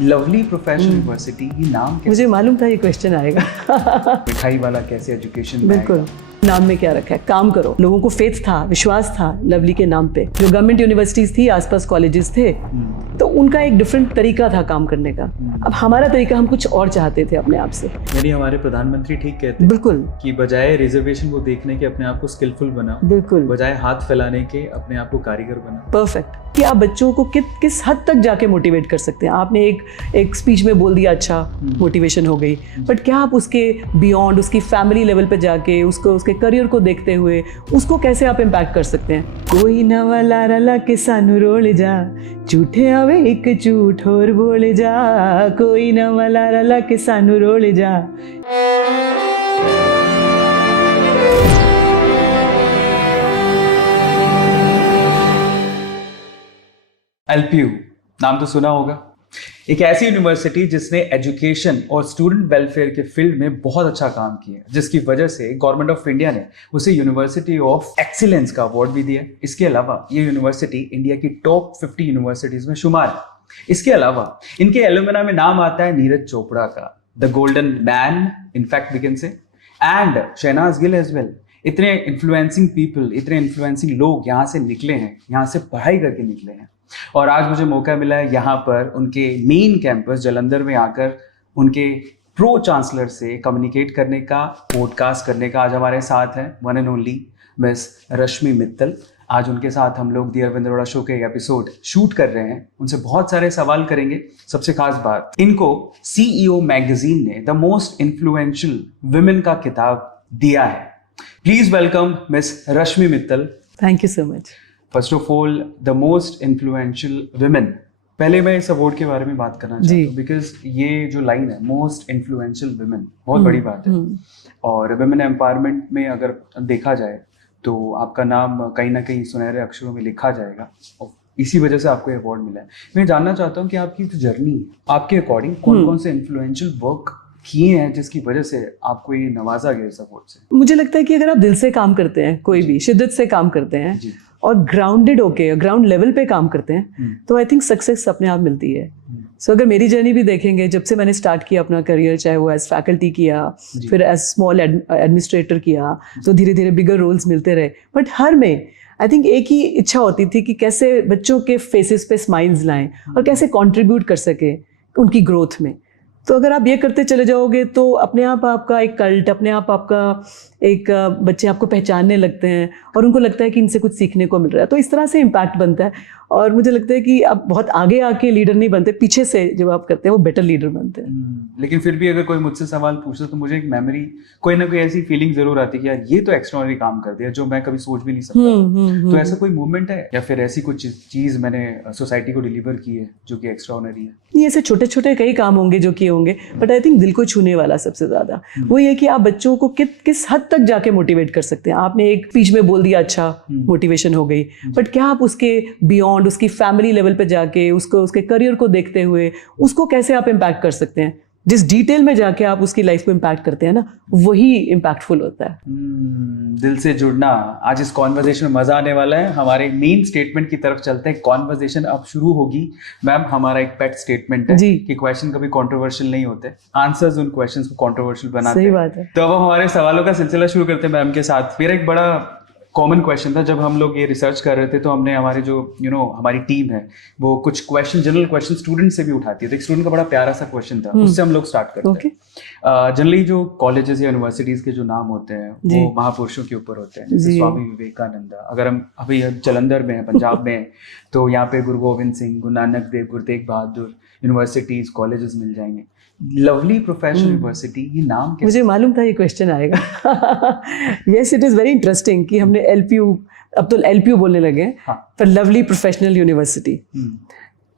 Lovely professional university, ये नाम कैसे? मुझे मालूम था ये क्वेश्चन आएगा। मिठाई वाला कैसे एजुकेशन में बिल्कुल, आएगा? नाम में क्या रखा है, काम करो। लोगों को फेथ था, विश्वास था लवली के नाम पे। जो गवर्नमेंट यूनिवर्सिटीज थी, आसपास कॉलेजेस थे, तो उनका एक डिफरेंट तरीका था काम करने का। अब हमारा तरीका, हम कुछ और चाहते थे अपने आप से। यानी हमारे प्रधानमंत्री ठीक कहते हैं बिल्कुल कि बजाय रिजर्वेशन को देखने के अपने आप को स्किलफुल बनाओ, बिल्कुल बजाय हाथ फैलाने के अपने आप को कारीगर बनाओ। परफेक्ट। कि आप बच्चों को किस हद तक जाके मोटिवेट कर सकते हैं। आपने एक स्पीच में बोल दिया, अच्छा मोटिवेशन हो गई, बट क्या आप उसके बियॉन्ड, उसकी फैमिली लेवल पे जाके उसके करियर को देखते हुए उसको कैसे आप इम्पैक्ट कर सकते हैं। कोई नवा लारा ला के सानू रोल जा, झूठे आवे एक झूठ और बोले जा, कोई नवा लारा ला के सानू रोल जा। एलपीयू नाम तो सुना होगा। एक ऐसी यूनिवर्सिटी जिसने एजुकेशन और स्टूडेंट वेलफेयर के फील्ड में बहुत अच्छा काम किया, जिसकी वजह से गवर्नमेंट ऑफ इंडिया ने उसे यूनिवर्सिटी ऑफ एक्सीलेंस का अवार्ड भी दिया। इसके अलावा ये यूनिवर्सिटी इंडिया की टॉप 50 यूनिवर्सिटीज में शुमार है। इसके अलावा इनके एलुमना में नाम आता है नीरज चोपड़ा का, the golden man in fact we can say, and Shehnaz Gill as well. इतने इन्फ्लुएंसिंग पीपल, इतने इन्फ्लुएंसिंग लोग यहाँ से निकले हैं, यहाँ से पढ़ाई करके निकले हैं। और आज मुझे मौका मिला है यहाँ पर उनके मेन कैंपस जालंधर में आकर उनके प्रो चांसलर से कम्युनिकेट करने का, पॉडकास्ट करने का। आज हमारे साथ हैं वन एंड ओनली मिस रश्मि मित्तल। आज उनके साथ हम लोग दी अरविंद अरोड़ा शो के एपिसोड शूट कर रहे हैं। उनसे बहुत सारे सवाल करेंगे। सबसे खास बात, इनको CEO मैगजीन ने द मोस्ट इन्फ्लुएंशियल वुमेन का खिताब दिया है। Please welcome miss Rashmi Mittal. Thank you so much. First of all, the most influential women. पहले मैं इस अवार्ड के बारे में बात करना चाहता हूँ, बिकॉज ये जो लाइन है, मोस्ट इन्फ्लुएंशियल वुमेन, बहुत बड़ी बात है। और वुमेन एम्पावरमेंट में अगर देखा जाए तो आपका नाम कहीं ना कहीं सुनहरे अक्षरों में लिखा जाएगा, और इसी वजह से आपको ये अवार्ड मिला है। मैं जानना चाहता हूँ कि आपकी जो जर्नी है, आपके अकॉर्डिंग कौन कौन से इन्फ्लुएंशियल वर्क किए हैं जिसकी वजह से आपको ये नवाजा गया इस अवार्ड से? मुझे लगता है कि अगर आप दिल से काम करते हैं, कोई भी शिद्दत से काम करते हैं और ग्राउंडेड होके ग्राउंड लेवल पे काम करते हैं, तो आई थिंक सक्सेस अपने आप मिलती है। सो अगर मेरी जर्नी भी देखेंगे, जब से मैंने स्टार्ट किया अपना करियर, चाहे वो एज फैकल्टी किया, फिर एज स्मॉल एडमिनिस्ट्रेटर किया, तो धीरे धीरे बिगर रोल्स मिलते रहे। बट हर में आई थिंक एक ही इच्छा होती थी कि कैसे बच्चों के फेसेस पे स्माइल्स लाएं और कैसे कंट्रीब्यूट कर सके उनकी ग्रोथ में। तो अगर आप ये करते चले जाओगे तो अपने आप आपका एक कल्ट, अपने आप आपका एक बच्चे आपको पहचानने लगते हैं और उनको लगता है कि इनसे कुछ सीखने को मिल रहा है। तो इस तरह से इम्पैक्ट बनता है। और मुझे लगता है कि आप बहुत आगे आके लीडर नहीं बनते, पीछे से जब आप करते हैं वो बेटर लीडर बनते हैं। लेकिन फिर भी अगर कोई मुझसे सवाल पूछे तो मुझे एक मेमोरी, कोई ना कोई ऐसी फीलिंग जरूर आती है कि यार ये तो एक्स्ट्राऑर्डिनरी काम कर दिया जो मैं कभी सोच भी नहीं सकता। तो ऐसा कोई मूवमेंट है या फिर ऐसी कुछ चीज मैंने सोसाइटी को डिलीवर की है जो कि एक्स्ट्राऑर्डिनरी है? नहीं, ऐसे छोटे छोटे कई काम होंगे जो किए होंगे, बट आई थिंक दिल को छूने वाला सबसे ज्यादा वो ये कि आप बच्चों को किस हद तक जाके मोटिवेट कर सकते हैं। आपने एक स्पीच में बोल दिया, अच्छा मोटिवेशन हो गई, बट क्या आप उसके बियॉन्ड, उसकी फैमिली लेवल पे जाके उसके करियर को देखते हुए उसको कैसे आप इम्पैक्ट कर सकते हैं। जिस डिटेल में जाके आप उसकी लाइफ को इम्पैक्ट करते हैं ना, वही इम्पैक्टफुल होता है। दिल से जुड़ना। आज इस कॉन्वर्जेशन में मजा आने वाला है। हमारे मेन स्टेटमेंट की तरफ चलते हैं। कॉन्वर्जेशन अब शुरू होगी। मैम, हमारा एक पेट स्टेटमेंट है कि क्वेश्चन कभी कंट्रोवर्शियल नहीं होते, आंसर्स उन क्वेश्चंस को कंट्रोवर्शियल बनाते हैं। सही बात है। तो अब हमारे सवालों का सिलसिला शुरू करते हैं मैम के साथ। मेरा एक बड़ा कॉमन क्वेश्चन था, जब हम लोग ये रिसर्च कर रहे थे तो हमने हमारे जो हमारी टीम है वो कुछ क्वेश्चन, जनरल क्वेश्चन स्टूडेंट से भी उठाती है। तो एक स्टूडेंट का बड़ा प्यारा सा क्वेश्चन था, उससे हम लोग स्टार्ट करते हैं। जनरली जो कॉलेजेस या यूनिवर्सिटीज के जो नाम होते हैं वो महापुरुषों के ऊपर होते हैं, जैसे स्वामी विवेकानंद। अगर हम अभी जालंधर में है, पंजाब में है, तो यहाँ पे गुरु गोविंद सिंह, गुरु नानक देव, गुरु तेग बहादुर यूनिवर्सिटीज, कॉलेजेस मिल जाएंगे। लवली प्रोफेशनल यूनिवर्सिटी, ये नाम कैसे? मुझे मालूम था ये क्वेश्चन आएगा। Yes, it is very interesting कि हमने LPU, अब तो LPU बोलने लगे, पर लवली प्रोफेशनल यूनिवर्सिटी।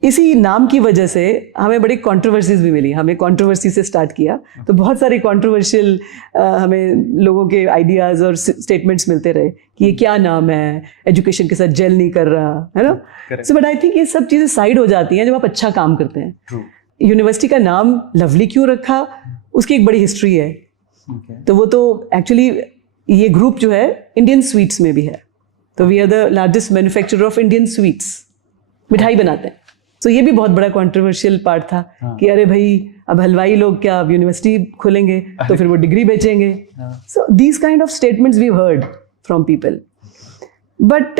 इसी नाम की वजह से हमें बड़ी कंट्रोवर्सीज भी मिली। हमें कंट्रोवर्सी से स्टार्ट किया तो बहुत सारे कंट्रोवर्शियल हमें लोगों के आइडियाज़ और स्टेटमेंट्स मिलते रहे कि ये क्या नाम है, एजुकेशन के साथ जेल नहीं कर रहा है ना। सो बट आई थिंक ये सब चीज़ें साइड हो जाती हैं जब आप अच्छा काम करते हैं। यूनिवर्सिटी का नाम लवली क्यों रखा, उसकी एक बड़ी हिस्ट्री है। तो वो तो एक्चुअली ये ग्रुप जो है इंडियन स्वीट्स में भी है। तो we are the largest manufacturer of Indian sweets, मिठाई बनाते हैं। तो ये भी बहुत बड़ा कंट्रोवर्शियल पार्ट था कि अरे भाई अब हलवाई लोग क्या अब यूनिवर्सिटी खोलेंगे तो फिर वो डिग्री बेचेंगे. So these kind of statements we heard from people, but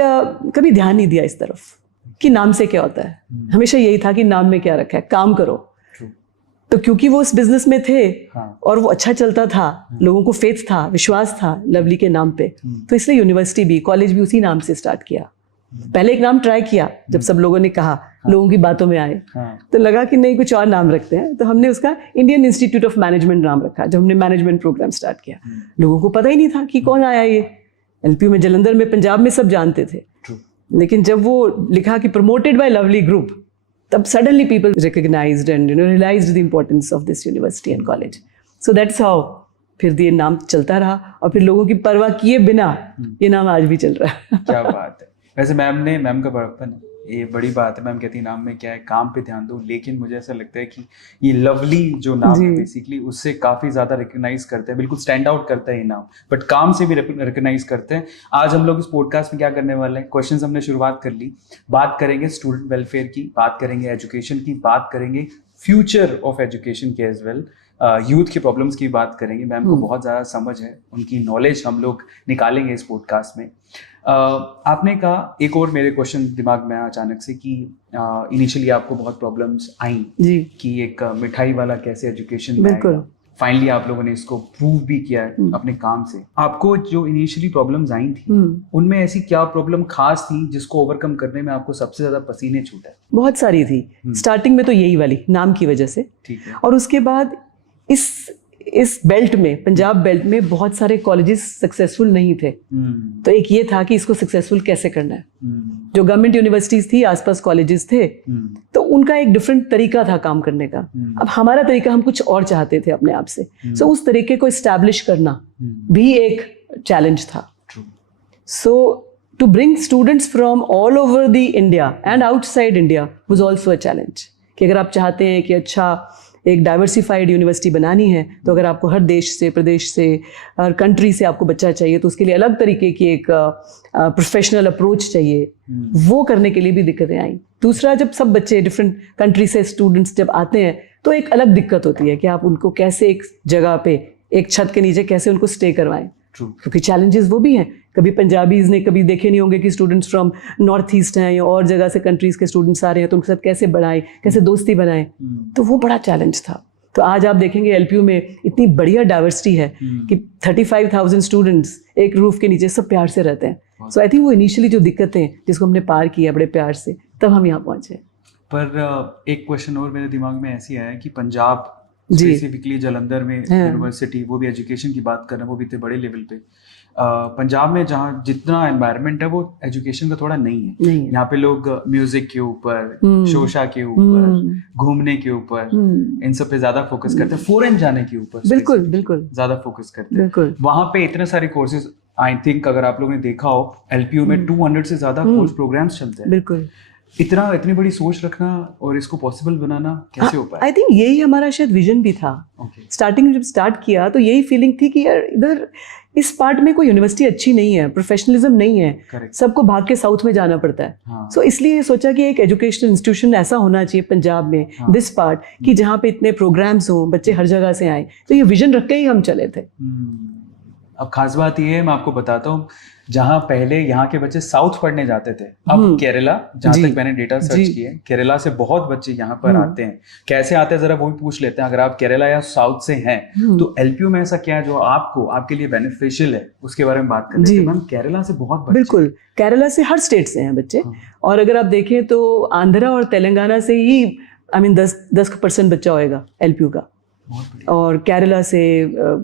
कभी ध्यान नहीं दिया इस तरफ कि नाम से क्या होता है. हमेशा यही था कि नाम में क्या रखा है, काम करो. तो क्योंकि वो उस बिजनेस में थे और वो अच्छा चलता था, लोगों को फेथ था, विश्वास था लवली के नाम पे, तो इसलिए यूनिवर्सिटी भी, कॉलेज भी उसी नाम से स्टार्ट किया. पहले एक नाम ट्राई किया, जब सब लोगों ने कहा, लोगों की बातों में आए, तो लगा कि नहीं कुछ और नाम रखते हैं, तो हमने उसका इंडियन इंस्टीट्यूट ऑफ मैनेजमेंट नाम रखा. जब हमने मैनेजमेंट प्रोग्राम स्टार्ट किया, लोगों को पता ही नहीं था कि कौन आया ये. एलपीयू में, जलंधर में, पंजाब में सब जानते थे, लेकिन जब वो लिखा कि प्रमोटेड बाय लवली ग्रुप, तब suddenly people recognized and realized the importance of this university and college. So that's how फिर ये नाम चलता रहा, और फिर लोगों की परवाह किए बिना ये नाम आज भी चल रहा है. क्या बात है. वैसे मैम का बड़प्पन है, ये बड़ी बात है. मैम कहती है नाम में क्या है, काम पे ध्यान दो, लेकिन मुझे ऐसा लगता है कि ये लवली जो नाम है बेसिकली उससे काफ़ी ज़्यादा रिकग्नाइज करते हैं, बिल्कुल स्टैंड आउट करता है ये नाम, बट काम से भी रिकग्नाइज करते हैं. आज हम लोग इस पॉडकास्ट में क्या करने वाले हैं, क्वेश्चंस हमने शुरुआत कर ली, बात करेंगे स्टूडेंट वेलफेयर की, बात करेंगे एजुकेशन की, बात करेंगे फ्यूचर ऑफ एजुकेशन के एज वेल, यूथ की प्रॉब्लम्स की बात करेंगे. मैम को बहुत ज़्यादा समझ है, उनकी नॉलेज हम लोग निकालेंगे इस पॉडकास्ट में. आपने कहा, एक और मेरे क्वेश्चन दिमाग में आया अचानक से कि इनिशियली आपको बहुत प्रॉब्लम्स आई जी, कि एक मिठाई वाला कैसे एजुकेशन में आएगा. फाइनली आप लोगों ने इसको प्रूव भी किया है अपने काम से. आपको जो इनिशियली प्रॉब्लम्स आई थी, उनमें ऐसी क्या प्रॉब्लम खास थी जिसको ओवरकम करने में आपको सबसे ज्यादा पसीने छूटे? बहुत सारी थी. स्टार्टिंग में तो यही वाली नाम की वजह से, ठीक है. और उसके बाद इस बेल्ट में, पंजाब बेल्ट में बहुत सारे कॉलेजेस सक्सेसफुल नहीं थे. तो एक ये था कि इसको सक्सेसफुल कैसे करना है. जो गवर्नमेंट यूनिवर्सिटीज थी, आसपास कॉलेजेस थे, तो उनका एक डिफरेंट तरीका था काम करने का. अब हमारा तरीका, हम कुछ और चाहते थे अपने आप से. सो उस तरीके को एस्टैब्लिश करना भी एक चैलेंज था. So to bring students from all over the India and outside India was also a challenge. कि अगर आप चाहते हैं कि अच्छा एक डाइवर्सिफाइड यूनिवर्सिटी बनानी है, तो अगर आपको हर देश से, प्रदेश से, हर कंट्री से आपको बच्चा चाहिए, तो उसके लिए अलग तरीके की एक प्रोफेशनल अप्रोच चाहिए. वो करने के लिए भी दिक्कतें आई. दूसरा, जब सब बच्चे डिफरेंट कंट्री से स्टूडेंट्स जब आते हैं, तो एक अलग दिक्कत होती है कि आप उनको कैसे एक जगह पे, एक छत के नीचे कैसे उनको स्टे करवाएं. क्योंकि चैलेंजेस वो भी हैं. कभी पंजाबीज ने कभी देखे नहीं होंगे कि स्टूडेंट्स फ्रॉम नॉर्थ ईस्ट हैं या और जगह से कंट्रीज के स्टूडेंट्स आ रहे हैं, तो उनके साथ कैसे बढ़ाएं, कैसे दोस्ती बनाएं. तो वो बड़ा चैलेंज था. तो आज आप देखेंगे एलपीयू में इतनी बढ़िया डाइवर्सिटी है कि 35,000 स्टूडेंट्स एक रूफ के नीचे सब प्यार से रहते हैं. सो आई थिंक वो इनिशियली जो दिक्कतें जिसको हमने पार किया बड़े प्यार से, तब हम यहाँ पहुंचे. पर एक क्वेश्चन और मेरे दिमाग में ऐसी आया कि पंजाब, स्पेसिफिकली जलंधर में यूनिवर्सिटी, वो भी एजुकेशन की बात कर रहे हैं, वो भी इतने बड़े लेवल पे. पंजाब में जहाँ जितना एनवायरनमेंट है वो एजुकेशन का थोड़ा नहीं है. यहाँ पे लोग म्यूजिक के ऊपर, शोशा के ऊपर, घूमने के ऊपर, इन सब पे ज्यादा फोकस करते हैं. फॉरेन जाने के ऊपर बिल्कुल बिल्कुल ज्यादा फोकस करते हैं. वहाँ पे इतने सारे कोर्सेज, आई थिंक अगर आप लोगों ने देखा हो, एलपीयू में 200 से ज्यादा कोर्स प्रोग्राम्स चलते हैं. बिल्कुल. इतनी बड़ी सोच रखना और इसको पॉसिबल बनाना कैसे हो पाया? आई थिंक यही हमारा शायद विजन भी था. स्टार्टिंग में जब स्टार्ट किया तो यही फीलिंग थी कि यार इधर इस पार्ट में कोई यूनिवर्सिटी अच्छी नहीं है, प्रोफेशनलिज्म नहीं है. सबको भाग के साउथ में जाना पड़ता है. सो इसलिए सोचा कि एक एजुकेशनल इंस्टीट्यूशन ऐसा होना चाहिए पंजाब में, दिस पार्ट, कि जहाँ पे इतने प्रोग्राम्स हो, बच्चे हर जगह से आए. तो ये विजन रख के ही हम चले थे. अब खास बात ये है, मैं आपको बताता हूँ, जहाँ पहले यहाँ के बच्चे साउथ पढ़ने जाते थे, अब केरला, जहाँ तक मैंने डेटा सर्च किया, केरला से बहुत बच्चे यहाँ पर आते हैं. कैसे आते हैं जरा वो भी पूछ लेते हैं. अगर आप केरला या साउथ से हैं, तो एलपीयू में ऐसा क्या है जो आपके लिए बेनिफिशियल है, उसके बारे में बात कर लेते हैं. मैम, केरला से बहुत बच्चे, बिल्कुल, केरला से हर स्टेट से हैं बच्चे. और अगर आप देखें तो आंध्रा और तेलंगाना से ही 10% बच्चा होएगा एलपीयू का. और केरला से,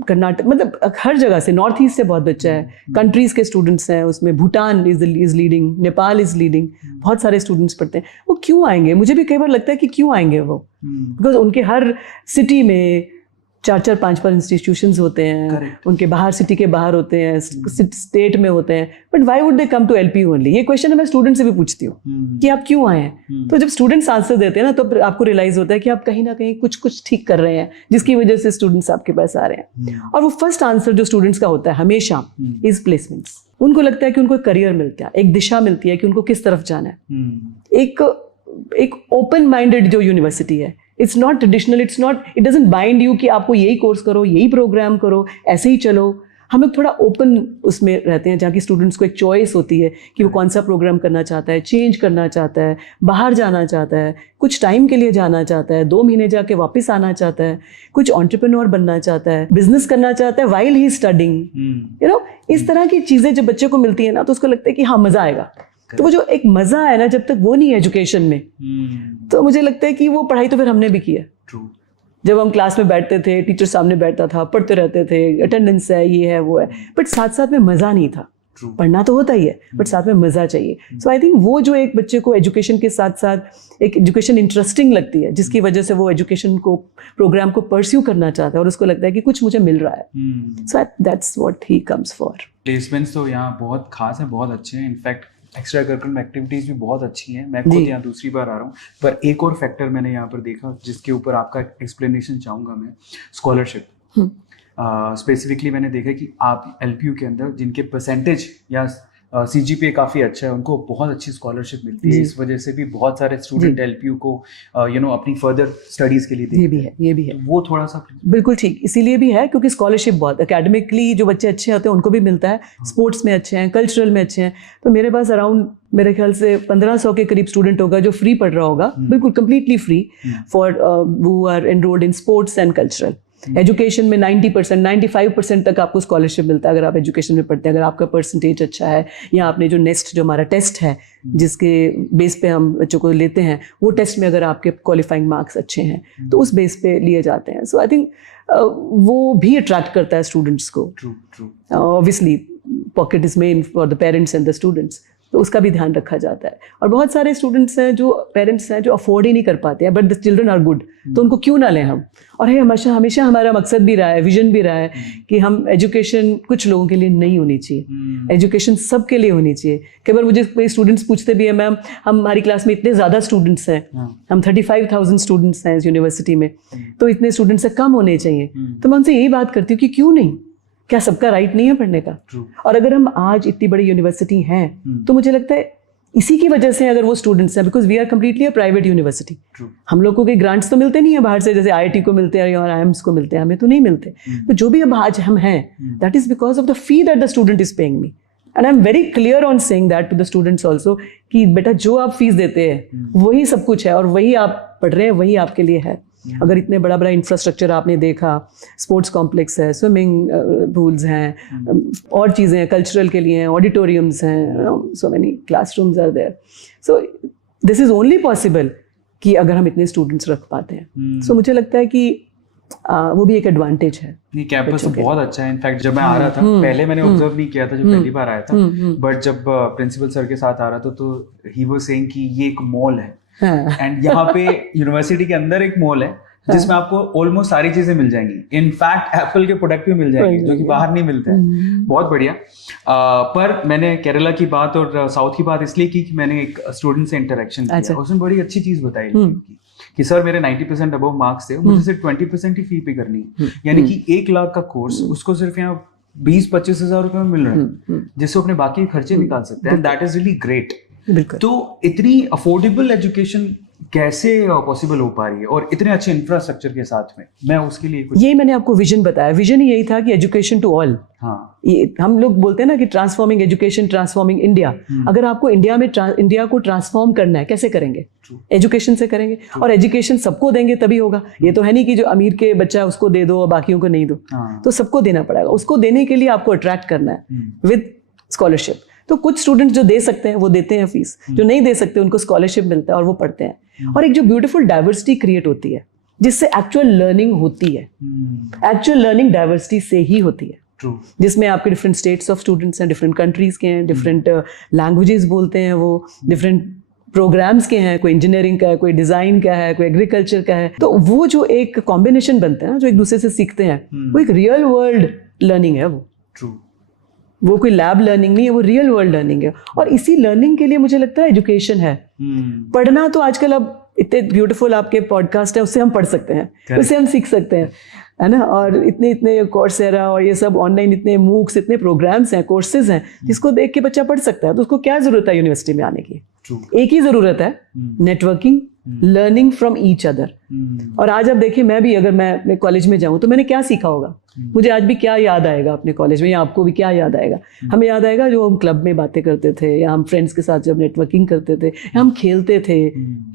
कर्नाटक, मतलब हर जगह से, नॉर्थ ईस्ट से बहुत बच्चा है. कंट्रीज के स्टूडेंट्स हैं उसमें. Bhutan is leading, Nepal is leading. बहुत सारे स्टूडेंट्स पढ़ते हैं. वो क्यों आएंगे? मुझे भी कई बार लगता है कि क्यों आएंगे वो. बिकॉज उनके हर सिटी में 4-4, 5-5 इंस्टीट्यूशंस होते हैं. उनके बाहर, सिटी के बाहर होते हैं, स्टेट में होते हैं. But why would they come to LPU only? ये क्वेश्चन मैं स्टूडेंट से भी पूछती हूँ कि आप क्यों आए हैं. तो जब स्टूडेंट्स आंसर देते हैं ना, तो आपको रियलाइज होता है कि आप कहीं ना कहीं कुछ ठीक कर रहे हैं, जिसकी वजह से स्टूडेंट्स आपके पास आ रहे हैं. और वो फर्स्ट आंसर जो स्टूडेंट्स का होता है हमेशा इज प्लेसमेंट्स. उनको लगता है कि उनको करियर मिलता है, एक दिशा मिलती है कि उनको किस तरफ जाना है. एक एक ओपन माइंडेड जो यूनिवर्सिटी है, it's not traditional, it doesn't bind you कि आपको यही कोर्स करो, यही प्रोग्राम करो, ऐसे ही चलो। हम लोग थोड़ा ओपन उसमें रहते हैं, जहाँ की स्टूडेंट्स को एक चॉइस होती है कि वो कौन सा प्रोग्राम करना चाहता है, चेंज करना चाहता है, बाहर जाना चाहता है, कुछ टाइम के लिए जाना चाहता है, 2 महीने जाके वापस आना चाहता है, कुछ एंटरप्रेन्योर बनना चाहता है, बिजनेस करना चाहता है while he studying, you know. इस तरह की चीज़ें जब बच्चे को मिलती है ना, तो उसको लगता है कि हाँ मज़ा आएगा। तो वो जो एक मज़ा है ना, जब तक वो नहीं है एजुकेशन में, तो मुझे लगता है कि वो पढ़ाई तो फिर हमने भी की है। जब हम क्लास में बैठते थे, टीचर सामने बैठता था, पढ़ते रहते थे, अटेंडेंस है, ये है, वो है, बट साथ साथ में मज़ा नहीं था। पढ़ना तो होता ही है, बट साथ में मज़ा चाहिए। सो आई थिंक वो जो एक बच्चे को एजुकेशन के साथ साथ एक एजुकेशन इंटरेस्टिंग लगती है, जिसकी वजह से वो एजुकेशन को, प्रोग्राम को परस्यू करना चाहता है और उसको लगता है कि कुछ मुझे मिल रहा है। सो that's what he comes for. Placements तो यहाँ बहुत खास हैं, बहुत अच्छे हैं। इनफैक्ट एक्स्ट्रा करिकुलर एक्टिविटीज़ भी बहुत अच्छी हैं। मैं खुद यहाँ दूसरी बार आ रहा हूँ। पर एक और फैक्टर मैंने यहाँ पर देखा, जिसके ऊपर आपका एक्सप्लेनेशन चाहूँगा मैं, स्कॉलरशिप। स्पेसिफिकली मैंने देखा कि आप एलपीयू के अंदर जिनके परसेंटेज या सीजीपीए काफ़ी अच्छा है, उनको बहुत अच्छी स्कॉलरशिप मिलती है। इस वजह से भी बहुत सारे स्टूडेंट एलपीयू को अपनी फर्दर स्टडीज़ के लिए ये भी है। तो वो थोड़ा सा बिल्कुल ठीक, इसीलिए भी है क्योंकि स्कॉलरशिप बहुत एकेडमिकली जो बच्चे अच्छे होते हैं उनको भी मिलता है, स्पोर्ट्स में अच्छे हैं, कल्चरल में अच्छे हैं। तो मेरे पास अराउंड, मेरे ख्याल से 1500 के करीब स्टूडेंट होगा जो फ्री पढ़ रहा होगा, बिल्कुल completely free, for who are enrolled in sports and cultural. Education में 90%, 95% तक आपको स्कॉलरशिप मिलता है अगर आप एजुकेशन में पढ़ते हैं, अगर आपका परसेंटेज अच्छा है, या आपने जो नेक्स्ट जो हमारा टेस्ट है जिसके बेस पे हम बच्चों को लेते हैं, वो टेस्ट में अगर आपके क्वालिफाइंग मार्क्स अच्छे हैं तो उस बेस पे लिए जाते हैं। सो आई थिंक वो भी अट्रैक्ट करता है स्टूडेंट्स को। Obviously pocket is main for the parents and the students, तो उसका भी ध्यान रखा जाता है। और बहुत सारे स्टूडेंट्स हैं जो पेरेंट्स हैं जो अफोर्ड ही नहीं कर पाते हैं, but the children are good, तो उनको क्यों ना लें हम। और हमेशा हमारा मकसद भी रहा है, विजन भी रहा है कि हम एजुकेशन कुछ लोगों के लिए नहीं होनी चाहिए, एजुकेशन सबके लिए होनी चाहिए। कई बार मुझे कोई स्टूडेंट्स पूछते भी है, मैम हमारी क्लास में इतने ज़्यादा स्टूडेंट्स हैं, हम 35,000 स्टूडेंट्स हैं इस यूनिवर्सिटी में, तो इतने स्टूडेंट्स से कम होने चाहिए। तो मैं उनसे यही बात करती हूँ कि क्यों नहीं, क्या सबका राइट नहीं है पढ़ने का? और अगर हम आज इतनी बड़ी यूनिवर्सिटी हैं तो मुझे लगता है इसी की वजह से अगर वो स्टूडेंट्स हैं, because we are completely a private university. हम लोगों के ग्रांट्स तो मिलते नहीं है बाहर से, जैसे आईआईटी को मिलते हैं और आईएम्स को मिलते हैं, हमें तो नहीं मिलते। तो जो भी अब आज हम हैं, that is because of the fee that the student is paying me, and I am very clear on saying that to the students also कि बेटा जो आप फीस देते हैं वही सब कुछ है, और वही आप पढ़ रहे हैं, वही आपके लिए है। अगर इतने बड़ा बड़ा इंफ्रास्ट्रक्चर आपने देखा, स्पोर्ट्स कॉम्प्लेक्स है, स्विमिंग पूल्स हैं, और चीज़ें हैं, कल्चरल के लिए हैं, ऑडिटोरियम्स हैं, so many classrooms are there. So this is only possible कि अगर हम इतने स्टूडेंट्स रख पाते हैं। सो मुझे लगता है कि वो भी एक एडवांटेज है। ये कैंपस तो बहुत अच्छा है। इनफैक्ट जब मैं आ रहा था, पहले मैंने ऑब्जर्व नहीं किया था जब पहली बार आया था, बट जब प्रिंसिपल सर के साथ आ रहा था तो ही वाज सेइंग कि ये एक मॉल है, एंड यहाँ पे यूनिवर्सिटी के अंदर एक मॉल है जिसमें आपको ऑलमोस्ट सारी चीजें मिल जाएंगी। इनफैक्ट एप्पल के प्रोडक्ट भी मिल जाएंगे जो कि बाहर नहीं मिलते हैं। बहुत बढ़िया। पर मैंने केरला की बात और साउथ की बात इसलिए की कि मैंने एक स्टूडेंट से इंटरेक्शन किया, उसने बड़ी अच्छी चीज बताई कि सर मेरे 90% अबव मार्क्स थे, मुझे सिर्फ 20% ही फी पे करनी है, यानी कि 1 लाख का कोर्स उसको सिर्फ यहाँ 20-25 हज़ार रुपए में मिल रहा है, जिससे अपने बाकी खर्चे निकाल सकते हैं। That is really great. तो इतनी अफोर्डेबल एजुकेशन कैसे पॉसिबल हो पा रही है, और इतने अच्छे इंफ्रास्ट्रक्चर के साथ में? मैं उसके लिए यही मैंने आपको विजन बताया। विजन ही यही था कि एजुकेशन टू ऑल। हाँ, हम लोग बोलते हैं ना कि ट्रांसफॉर्मिंग एजुकेशन, ट्रांसफॉर्मिंग इंडिया। अगर आपको इंडिया को ट्रांसफॉर्म करना है, कैसे करेंगे? एजुकेशन से करेंगे, और एजुकेशन सबको देंगे तभी होगा। ये तो है नहीं कि जो अमीर के बच्चा है उसको दे दो और बाकियों को नहीं दो। तो सबको देना पड़ेगा। उसको देने के लिए आपको अट्रैक्ट करना है विद स्कॉलरशिप। तो कुछ स्टूडेंट्स जो दे सकते हैं वो देते हैं फीस, जो नहीं दे सकते उनको स्कॉलरशिप मिलता है और वो पढ़ते हैं। और एक जो ब्यूटीफुल डाइवर्सिटी क्रिएट होती है, जिससे एक्चुअल लर्निंग होती है। एक्चुअल लर्निंग डाइवर्सिटी से ही होती है, जिसमें आपके डिफरेंट स्टेट्स ऑफ स्टूडेंट्स हैं, डिफरेंट कंट्रीज के हैं, डिफरेंट लैंग्वेजेस बोलते हैं, वो डिफरेंट प्रोग्राम्स के हैं, कोई इंजीनियरिंग का है, कोई डिजाइन का है, कोई एग्रीकल्चर का है। तो वो जो एक कॉम्बिनेशन बनते हैं ना, जो एक दूसरे से सीखते हैं, वो एक रियल वर्ल्ड लर्निंग है। वो कोई लैब लर्निंग नहीं है, वो रियल वर्ल्ड लर्निंग है। और इसी लर्निंग के लिए मुझे लगता है एजुकेशन है। पढ़ना तो आजकल अब इतने ब्यूटीफुल आपके पॉडकास्ट है, उससे हम पढ़ सकते हैं, उससे हम सीख सकते हैं, है ना। और इतने कोर्सेरा और ये सब ऑनलाइन इतने मूक्स, इतने प्रोग्राम्स हैं, कोर्सेज हैं, जिसको देख के बच्चा पढ़ सकता है। तो उसको क्या जरूरत है यूनिवर्सिटी में आने की? एक ही जरूरत है, networking, learning from each other. और आज आप देखिए, मैं भी अगर मैं कॉलेज में जाऊं तो मैंने क्या सीखा होगा, मुझे आज भी क्या याद आएगा अपने कॉलेज में, या आपको भी क्या याद आएगा? हमें याद आएगा जो हम क्लब में बातें करते थे, या हम फ्रेंड्स के साथ जब नेटवर्किंग करते थे, या हम खेलते थे,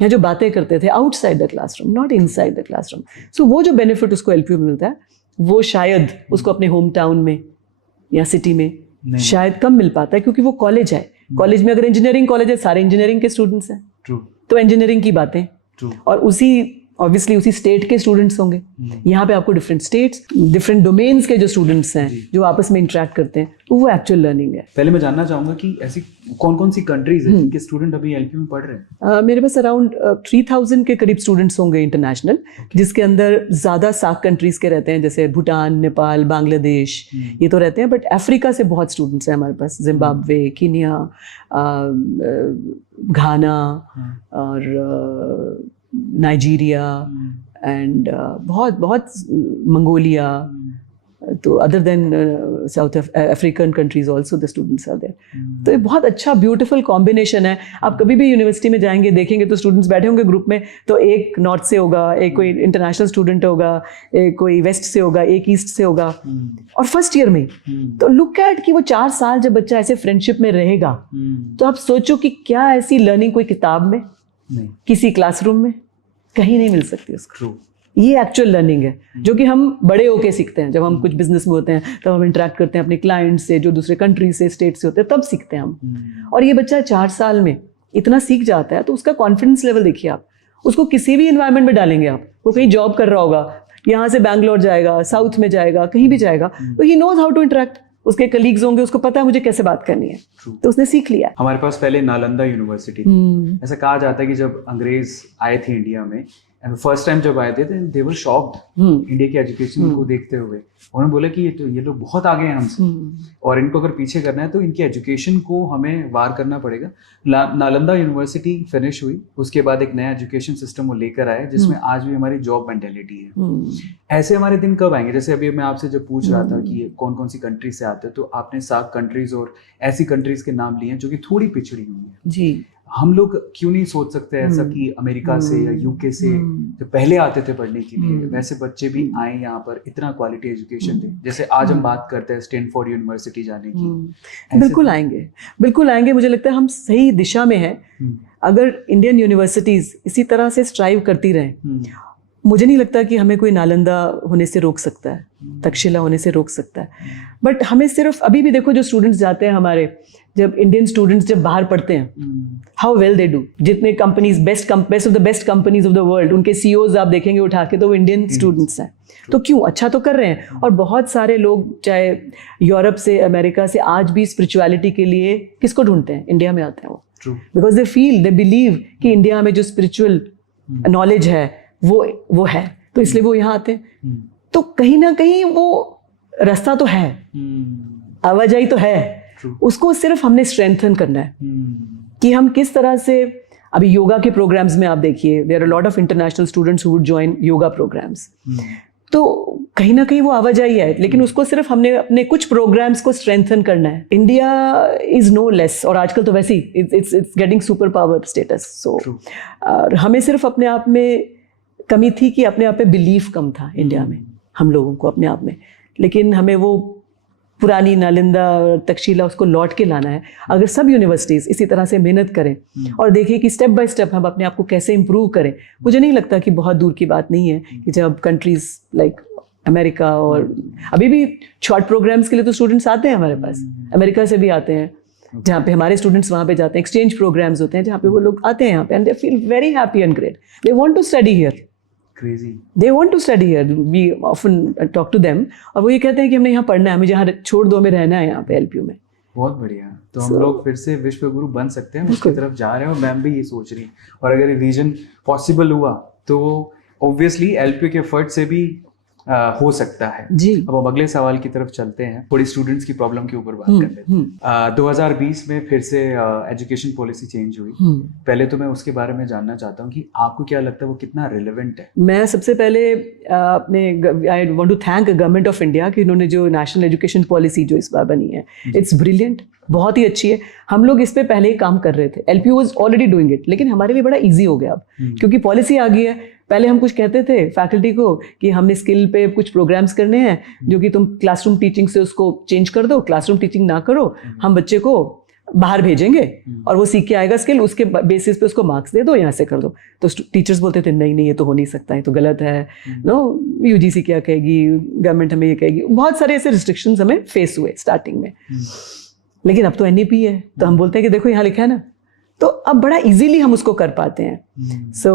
या जो बातें करते थे outside the classroom, not inside the classroom. So वो जो बेनिफिट उसको एलपीयू में मिलता है, वो शायद उसको अपने होम टाउन में या सिटी में शायद कम मिल पाता है, क्योंकि वो कॉलेज है। कॉलेज में अगर इंजीनियरिंग कॉलेज है, सारे इंजीनियरिंग के स्टूडेंट्स हैं, तो इंजीनियरिंग की बातें, और उसी ऑब्वियसली उसी स्टेट के स्टूडेंट्स होंगे। यहाँ पे आपको डिफरेंट स्टेट्स, डिफरेंट डोमेन्स के जो स्टूडेंट्स हैं जो आपस में इंटरेक्ट करते हैं, तो वो एक्चुअल लर्निंग है। पहले मैं जानना चाहूंगा कि ऐसी कौन कौन सी कंट्रीज हैं जिनके स्टूडेंट अभी एलपीयू में पढ़ रहे हैं? मेरे पास अराउंड 3000 के करीब स्टूडेंट्स होंगे इंटरनेशनल, जिसके अंदर ज़्यादा सार्क कंट्रीज के रहते हैं, जैसे भूटान, नेपाल, बांग्लादेश, ये तो रहते हैं। बट अफ्रीका से बहुत स्टूडेंट्स हैं हमारे पास, जिम्बाब्वे, कीनिया, घाना और नाइजीरिया एंड बहुत बहुत मंगोलिया, तो other than South African countries also the students are there. तो ये बहुत अच्छा ब्यूटीफुल कॉम्बिनेशन है। आप कभी भी यूनिवर्सिटी में जाएंगे, देखेंगे तो स्टूडेंट्स बैठे होंगे ग्रुप में, तो एक नॉर्थ से होगा, एक कोई इंटरनेशनल स्टूडेंट होगा, एक कोई वेस्ट से होगा, एक ईस्ट से होगा, और फर्स्ट ईयर में। तो लुक एट कि वो 4 साल जब बच्चा ऐसे फ्रेंडशिप में रहेगा, तो आप सोचो कि क्या ऐसी लर्निंग कोई किताब में नहीं, किसी क्लासरूम में कहीं नहीं मिल सकती उसको। ये एक्चुअल लर्निंग है जो कि हम बड़े होके सीखते हैं। जब हम कुछ बिजनेस में होते हैं तब हम इंटरेक्ट करते हैं अपने क्लाइंट से, जो दूसरे कंट्री से, स्टेट से होते हैं, तब सीखते हैं हम। और ये बच्चा 4 साल में इतना सीख जाता है, तो उसका कॉन्फिडेंस लेवल देखिए आप। उसको किसी भी इन्वायरमेंट में डालेंगे आप, वो कहीं जॉब कर रहा होगा, यहाँ से बैंगलोर जाएगा, साउथ में जाएगा, कहीं भी जाएगा, तो he knows how to interact. उसके कलीग्स होंगे, उसको पता है मुझे कैसे बात करनी है, तो उसने सीख लिया। हमारे पास पहले नालंदा यूनिवर्सिटी थी। ऐसा कहा जाता है कि जब अंग्रेज आए थे इंडिया में, फर्स्ट टाइम जब आए थे, दे वर शॉक्ड इंडिया के एजुकेशन को देखते हुए। उन्होंने बोला कि ये लोग बहुत आगे हैं हमसे, और इनको अगर पीछे करना है तो इनकी एजुकेशन को हमें वार करना पड़ेगा। नालंदा यूनिवर्सिटी फिनिश हुई, उसके बाद एक नया एजुकेशन सिस्टम वो लेकर आए, जिसमें आज भी हमारी जॉब मेंटेलिटी है। ऐसे हमारे दिन कब आएंगे? जैसे अभी मैं आपसे जब पूछ रहा था कि कौन कौन सी कंट्रीज से आते हैं, तो आपने सार्क कंट्रीज और ऐसी कंट्रीज के नाम लिए जो कि थोड़ी पिछड़ी हुई है जी। हम लोग क्यों नहीं सोच सकते ऐसा कि अमेरिका से या यूके से जो पहले आते थे पढ़ने के लिए, वैसे बच्चे भी आए यहाँ पर, इतना क्वालिटी एजुकेशन दे। जैसे आज हम बात करते हैं स्टैनफोर्ड यूनिवर्सिटी जाने की। बिल्कुल आएंगे, बिल्कुल आएंगे। मुझे लगता है हम सही दिशा में हैं। अगर इंडियन यूनिवर्सिटीज इसी तरह से स्ट्राइव करती रहें, मुझे नहीं लगता कि हमें कोई नालंदा होने से रोक सकता है, तक्षशिला होने से रोक सकता है। बट हमें सिर्फ अभी भी देखो, जो स्टूडेंट्स जाते हैं हमारे, जब इंडियन स्टूडेंट्स जब बाहर पढ़ते हैं, हाउ वेल दे डू। जितने companies best of the best companies of the world, उनके सीईओज आप देखेंगे उठा के, तो वो इंडियन स्टूडेंट्स हैं। तो क्यों, अच्छा तो कर रहे हैं। और बहुत सारे लोग चाहे यूरोप से, अमेरिका से, आज भी स्पिरिचुअलिटी के लिए किसको ढूंढते हैं? इंडिया में आते हैं वो, because they feel, they believe कि इंडिया में जो स्पिरिचुअल नॉलेज है वो है, तो इसलिए वो यहाँ आते हैं। तो कहीं ना कहीं वो रास्ता तो है, आवाजाही तो है, उसको सिर्फ हमने स्ट्रेंथन करना है कि हम किस तरह से। अभी योगा के प्रोग्राम्स में आप देखिए, there are lot of international students who would join yoga programs. तो कहीं ना कहीं वो आवाजाही है, लेकिन उसको सिर्फ हमने अपने कुछ प्रोग्राम्स को स्ट्रेंथन करना है। इंडिया इज नो लेस, और आजकल तो वैसे ही it's getting super power status. So हमें सिर्फ अपने आप में कमी थी कि अपने आप पे बिलीफ कम था इंडिया में, हम लोगों को अपने आप में। लेकिन हमें वो पुरानी नालंदा, तक्षशिला, उसको लौट के लाना है। अगर सब यूनिवर्सिटीज़ इसी तरह से मेहनत करें और देखें कि स्टेप बाय स्टेप हम अपने आप को कैसे इम्प्रूव करें, मुझे नहीं लगता कि बहुत दूर की बात नहीं है कि जब कंट्रीज़ लाइक अमेरिका, और अभी भी शॉर्ट प्रोग्राम्स के लिए तो स्टूडेंट्स आते हैं हमारे पास, अमेरिका से भी आते हैं, जहाँ पे हमारे स्टूडेंट्स वहाँ पे जाते हैं। एक्सचेंज प्रोग्राम्स होते हैं जहाँ पे वो लोग आते हैं यहाँ पे, and they feel very happy and great, they want to study here, they want to study here. We often talk to them, और वो ये कहते हैं कि हमने यहाँ पढ़ना है, हमें जहाँ छोड़ दो, हमें रहना है यहाँ पे एलपीयू में। बहुत बढ़िया। तो हम लोग फिर से विश्व गुरु बन सकते हैं, उसकी तरफ जा रहे हैं, और मैम भी ये सोच रही है। और अगर ये विजन पॉसिबल हुआ तो ऑब्वियसली एलपीयू के एफर्ट से भी हो सकता है। जी। अब हम अगले सवाल की तरफ चलते हैं, थोड़ी स्टूडेंट्स की प्रॉब्लम के ऊपर बात कर लेते हैं। 2020 में फिर से एजुकेशन पॉलिसी चेंज हुई। पहले तो मैं उसके बारे में जानना चाहता हूँ कि आपको क्या लगता है वो कितना रिलेवेंट है? मैं सबसे पहले अपने I want to thank government of India कि इन्होंने जो नेशनल एजुकेशन पॉलिसी जो इस बार बनी है, इट्स ब्रिलियंट, बहुत ही अच्छी है। हम लोग इस पे पहले ही काम कर रहे थे, LPU was already doing it, लेकिन हमारे लिए बड़ा इजी हो गया अब, क्योंकि पॉलिसी आ गई है। पहले हम कुछ कहते थे फैकल्टी को कि हमने स्किल पे कुछ प्रोग्राम्स करने हैं जो कि तुम क्लासरूम टीचिंग से उसको चेंज कर दो, क्लासरूम टीचिंग ना करो, हम बच्चे को बाहर भेजेंगे और वो सीख के आएगा स्किल, उसके बेसिस पे उसको मार्क्स दे दो, यहाँ से कर दो। तो टीचर्स बोलते थे नहीं नहीं ये तो हो नहीं सकता, ये तो गलत है, नो यूजीसी क्या कहेगी, गवर्नमेंट हमें ये कहेगी। बहुत सारे ऐसे रिस्ट्रिक्शंस हमें फेस हुए स्टार्टिंग में, लेकिन अब तो एनईपी है, तो हम बोलते हैं कि देखो यहाँ लिखा है ना, तो अब बड़ा इजीली हम उसको कर पाते हैं। सो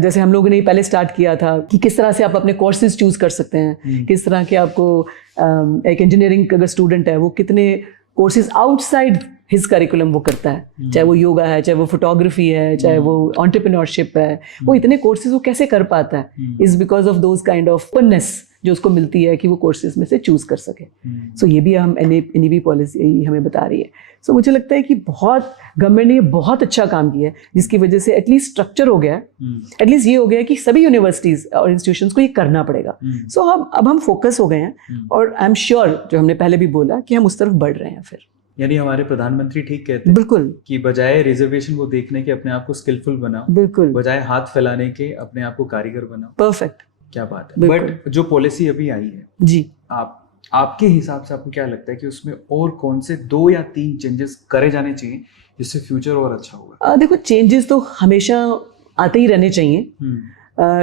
जैसे हम लोगों ने पहले स्टार्ट किया था कि किस तरह से आप अपने कोर्सेज चूज कर सकते हैं, किस तरह के आपको एक इंजीनियरिंग अगर स्टूडेंट है वो कितने कोर्सेज आउटसाइड हिज करिकुलम वो करता है, चाहे वो योगा है, चाहे वो फोटोग्राफी है, चाहे वो एंटरप्रेन्योरशिप है, वो इतने कोर्सेज वो कैसे कर पाता है, is because of those kind of openness जो उसको मिलती है कि वो कोर्सेज में से चूज कर सके। सो ये भी हम एनईपी पॉलिसी हमें बता रही है। सो मुझे लगता है कि बहुत गवर्नमेंट ने ये बहुत अच्छा काम किया है, जिसकी वजह से एटलीस्ट स्ट्रक्चर हो गया, एटलीस्ट ये हो गया कि सभी यूनिवर्सिटीज और इंस्टीट्यूशंस को ये करना पड़ेगा। सो अब हम फोकस हो गए हैं, और आई एम श्योर जो हमने पहले भी बोला कि हम उस तरफ बढ़ रहे हैं। फिर यानी हमारे प्रधानमंत्री ठीक कहते हैं बिल्कुल कि बजाय रिजर्वेशन वो देखने के अपने आप को स्किलफुल बनाओ, बिल्कुल, बजाय हाथ फैलाने के अपने आप को कारीगर बनाओ। परफेक्ट, क्या बात है। बट जो पॉलिसी अभी आई है जी, आपके हिसाब से आपको क्या लगता है कि उसमें और कौन से 2 या 3 चेंजेस करे जाने चाहिए जिससे फ्यूचर और अच्छा होगा? देखो चेंजेस तो हमेशा आते ही रहने चाहिए।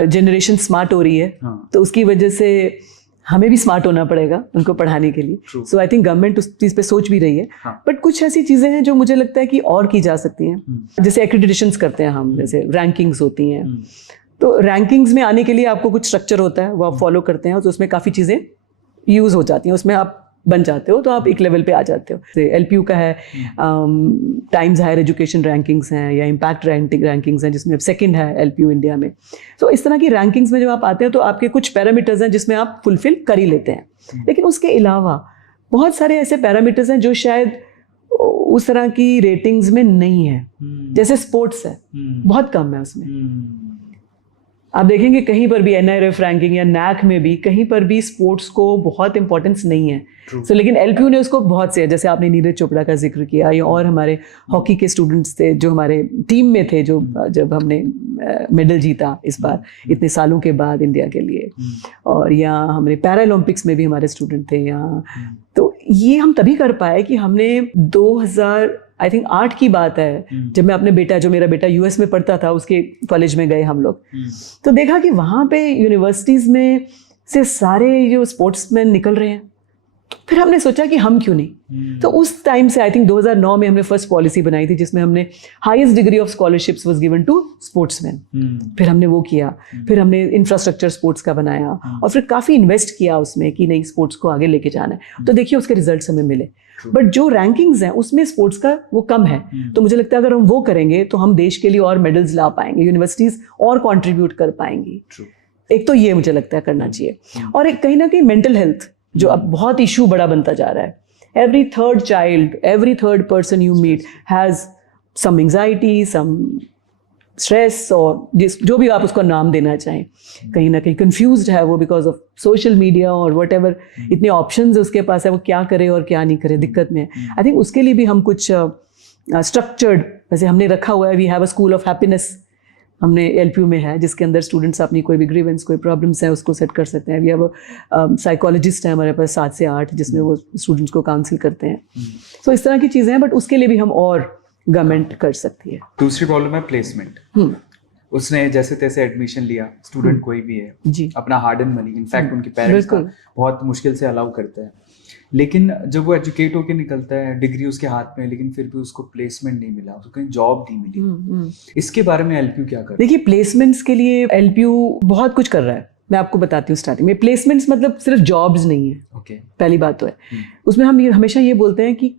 जनरेशन स्मार्ट हो रही है, तो उसकी वजह से हमें भी स्मार्ट होना पड़ेगा उनको पढ़ाने के लिए। सो आई थिंक गवर्नमेंट उस चीज पे सोच भी रही है। बट कुछ ऐसी चीजें हैं जो मुझे लगता है कि और की जा सकती हैं। जैसे एक्रेडिटेशंस करते हैं हम, जैसे रैंकिंग्स होती हैं, तो रैंकिंग्स में आने के लिए आपको कुछ स्ट्रक्चर होता है, वो आप फॉलो करते हैं, तो उसमें काफ़ी चीज़ें यूज़ हो जाती हैं, उसमें आप बन जाते हो, तो आप एक लेवल पे आ जाते हो। जैसे एलपीयू का है, टाइम्स हायर एजुकेशन रैंकिंग्स हैं, या इम्पैक्ट रैंकिंग्स हैं, जिसमें सेकंड है एलपीयू इंडिया में। तो इस तरह की रैंकिंग्स में जब आप आते हैं तो आपके कुछ पैरामीटर्स हैं जिसमें आप फुलफिल कर ही लेते हैं। लेकिन उसके अलावा बहुत सारे ऐसे पैरामीटर्स हैं जो शायद उस तरह की रेटिंग्स में नहीं है। जैसे स्पोर्ट्स है, बहुत कम है उसमें। आप देखेंगे कहीं पर भी एनआईआरएफ रैंकिंग या नैक में भी कहीं पर भी स्पोर्ट्स को बहुत इंपॉर्टेंस नहीं है। So, लेकिन एलपीयू ने उसको बहुत से, जैसे आपने नीरज चोपड़ा का जिक्र किया, या और हमारे हॉकी के स्टूडेंट्स थे जो हमारे टीम में थे, जो जब हमने मेडल जीता इस बार इतने सालों के बाद इंडिया के लिए, और या हमारे पैरालंपिक्स में भी हमारे स्टूडेंट थे यहाँ। तो ये हम तभी कर पाए कि हमने 2008 की बात है, जब मैं अपने बेटा, जो मेरा बेटा यूएस में पढ़ता था, उसके कॉलेज में गए हम लोग, तो देखा कि वहाँ पे यूनिवर्सिटीज़ में से सारे जो स्पोर्ट्समैन निकल रहे हैं। फिर हमने सोचा कि हम क्यों नहीं। तो उस टाइम से आई थिंक 2009 में हमने फर्स्ट पॉलिसी बनाई थी जिसमें हमने highest degree of scholarships was given to sportsman. फिर हमने वो किया, फिर हमने इंफ्रास्ट्रक्चर स्पोर्ट्स का बनाया, और फिर काफ़ी इन्वेस्ट किया उसमें कि नहीं स्पोर्ट्स को आगे लेके जाना है। तो देखिए उसके रिजल्ट्स हमें मिले। बट जो रैंकिंग्स हैं उसमें स्पोर्ट्स का वो कम है। तो मुझे लगता है अगर हम वो करेंगे तो हम देश के लिए और मेडल्स ला पाएंगे, यूनिवर्सिटीज और कंट्रीब्यूट कर पाएंगी। एक तो ये मुझे लगता है करना चाहिए। और एक कहीं ना कहीं मेंटल हेल्थ जो अब बहुत इशू बड़ा बनता जा रहा है। Every third child, every third person you meet has some anxiety, some stress, और जो भी आप उसको नाम देना चाहें, कहीं ना कहीं कंफ्यूज्ड है वो बिकॉज ऑफ सोशल मीडिया और वट एवर, इतने ऑप्शंस उसके पास है, वो क्या करे और क्या नहीं करे, दिक्कत में। आई थिंक उसके लिए भी हम कुछ स्ट्रक्चर्ड, वैसे हमने रखा हुआ है, we have a school of happiness, हमने एलपीयू में है, जिसके अंदर स्टूडेंट्स अपनी कोई भी ग्रीवेंस, कोई प्रॉब्लम्स है उसको सेट कर सकते हैं। वी हैव साइकोलॉजिस्ट है हमारे पास 7 से 8, जिसमें वो स्टूडेंट्स को काउंसिल करते हैं। तो इस तरह की चीज़ें हैं, बट उसके लिए भी हम और गवर्नमेंट कर सकती है। दूसरी प्रॉब्लम है प्लेसमेंट। उसने जैसे तैसे एडमिशन लिया, स्टूडेंट कोई भी है जी, अपना हार्ड एंड मनी, इनफैक्ट उनके पेरेंट्स का बहुत मुश्किल से अलाउ करते हैं, लेकिन जब वो एजुकेट होकर निकलता है, डिग्री उसके हाथ में, लेकिन फिर भी उसको प्लेसमेंट नहीं मिला, उसको कहीं जॉब नहीं मिली। इसके बारे में एलपीयू क्या कर रहा है? देखिए प्लेसमेंट्स के लिए एलपीयू बहुत कुछ कर रहा है। मैं आपको बताती हूँ, स्टार्टिंग में प्लेसमेंट्स मतलब सिर्फ जॉब्स नहीं है। ओके, पहली बात तो है उसमें हम हमेशा ये बोलते हैं कि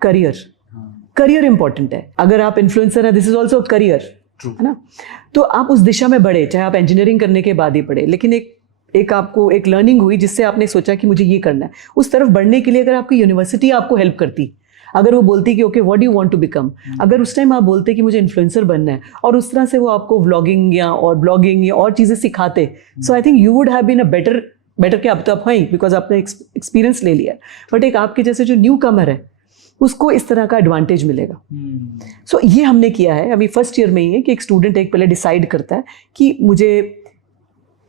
करियर इंपॉर्टेंट है। अगर आप इन्फ्लुएंसर है, दिस इज ऑल्सो करियर, है ना। तो आप उस दिशा में बढ़े, चाहे आप इंजीनियरिंग करने के बाद ही पढ़े, लेकिन एक एक आपको एक लर्निंग हुई जिससे आपने सोचा कि मुझे ये करना है, उस तरफ बढ़ने के लिए अगर आपकी यूनिवर्सिटी आपको हेल्प करती, अगर वो बोलती कि okay what do you want to become, अगर उस टाइम आप बोलते कि मुझे इन्फ्लुएंसर बनना है और उस तरह से वो आपको व्लॉगिंग या और ब्लॉगिंग या और चीज़ें सिखाते, so I think you would have been a better के अब तो आप हैं बिकॉज आपने एक्सपीरियंस ले लिया। बट एक आपके जैसे जो न्यू कमर है उसको इस तरह का एडवांटेज मिलेगा। सो ये हमने किया है अभी फर्स्ट ईयर में ही है कि एक स्टूडेंट एक पहले डिसाइड करता है कि मुझे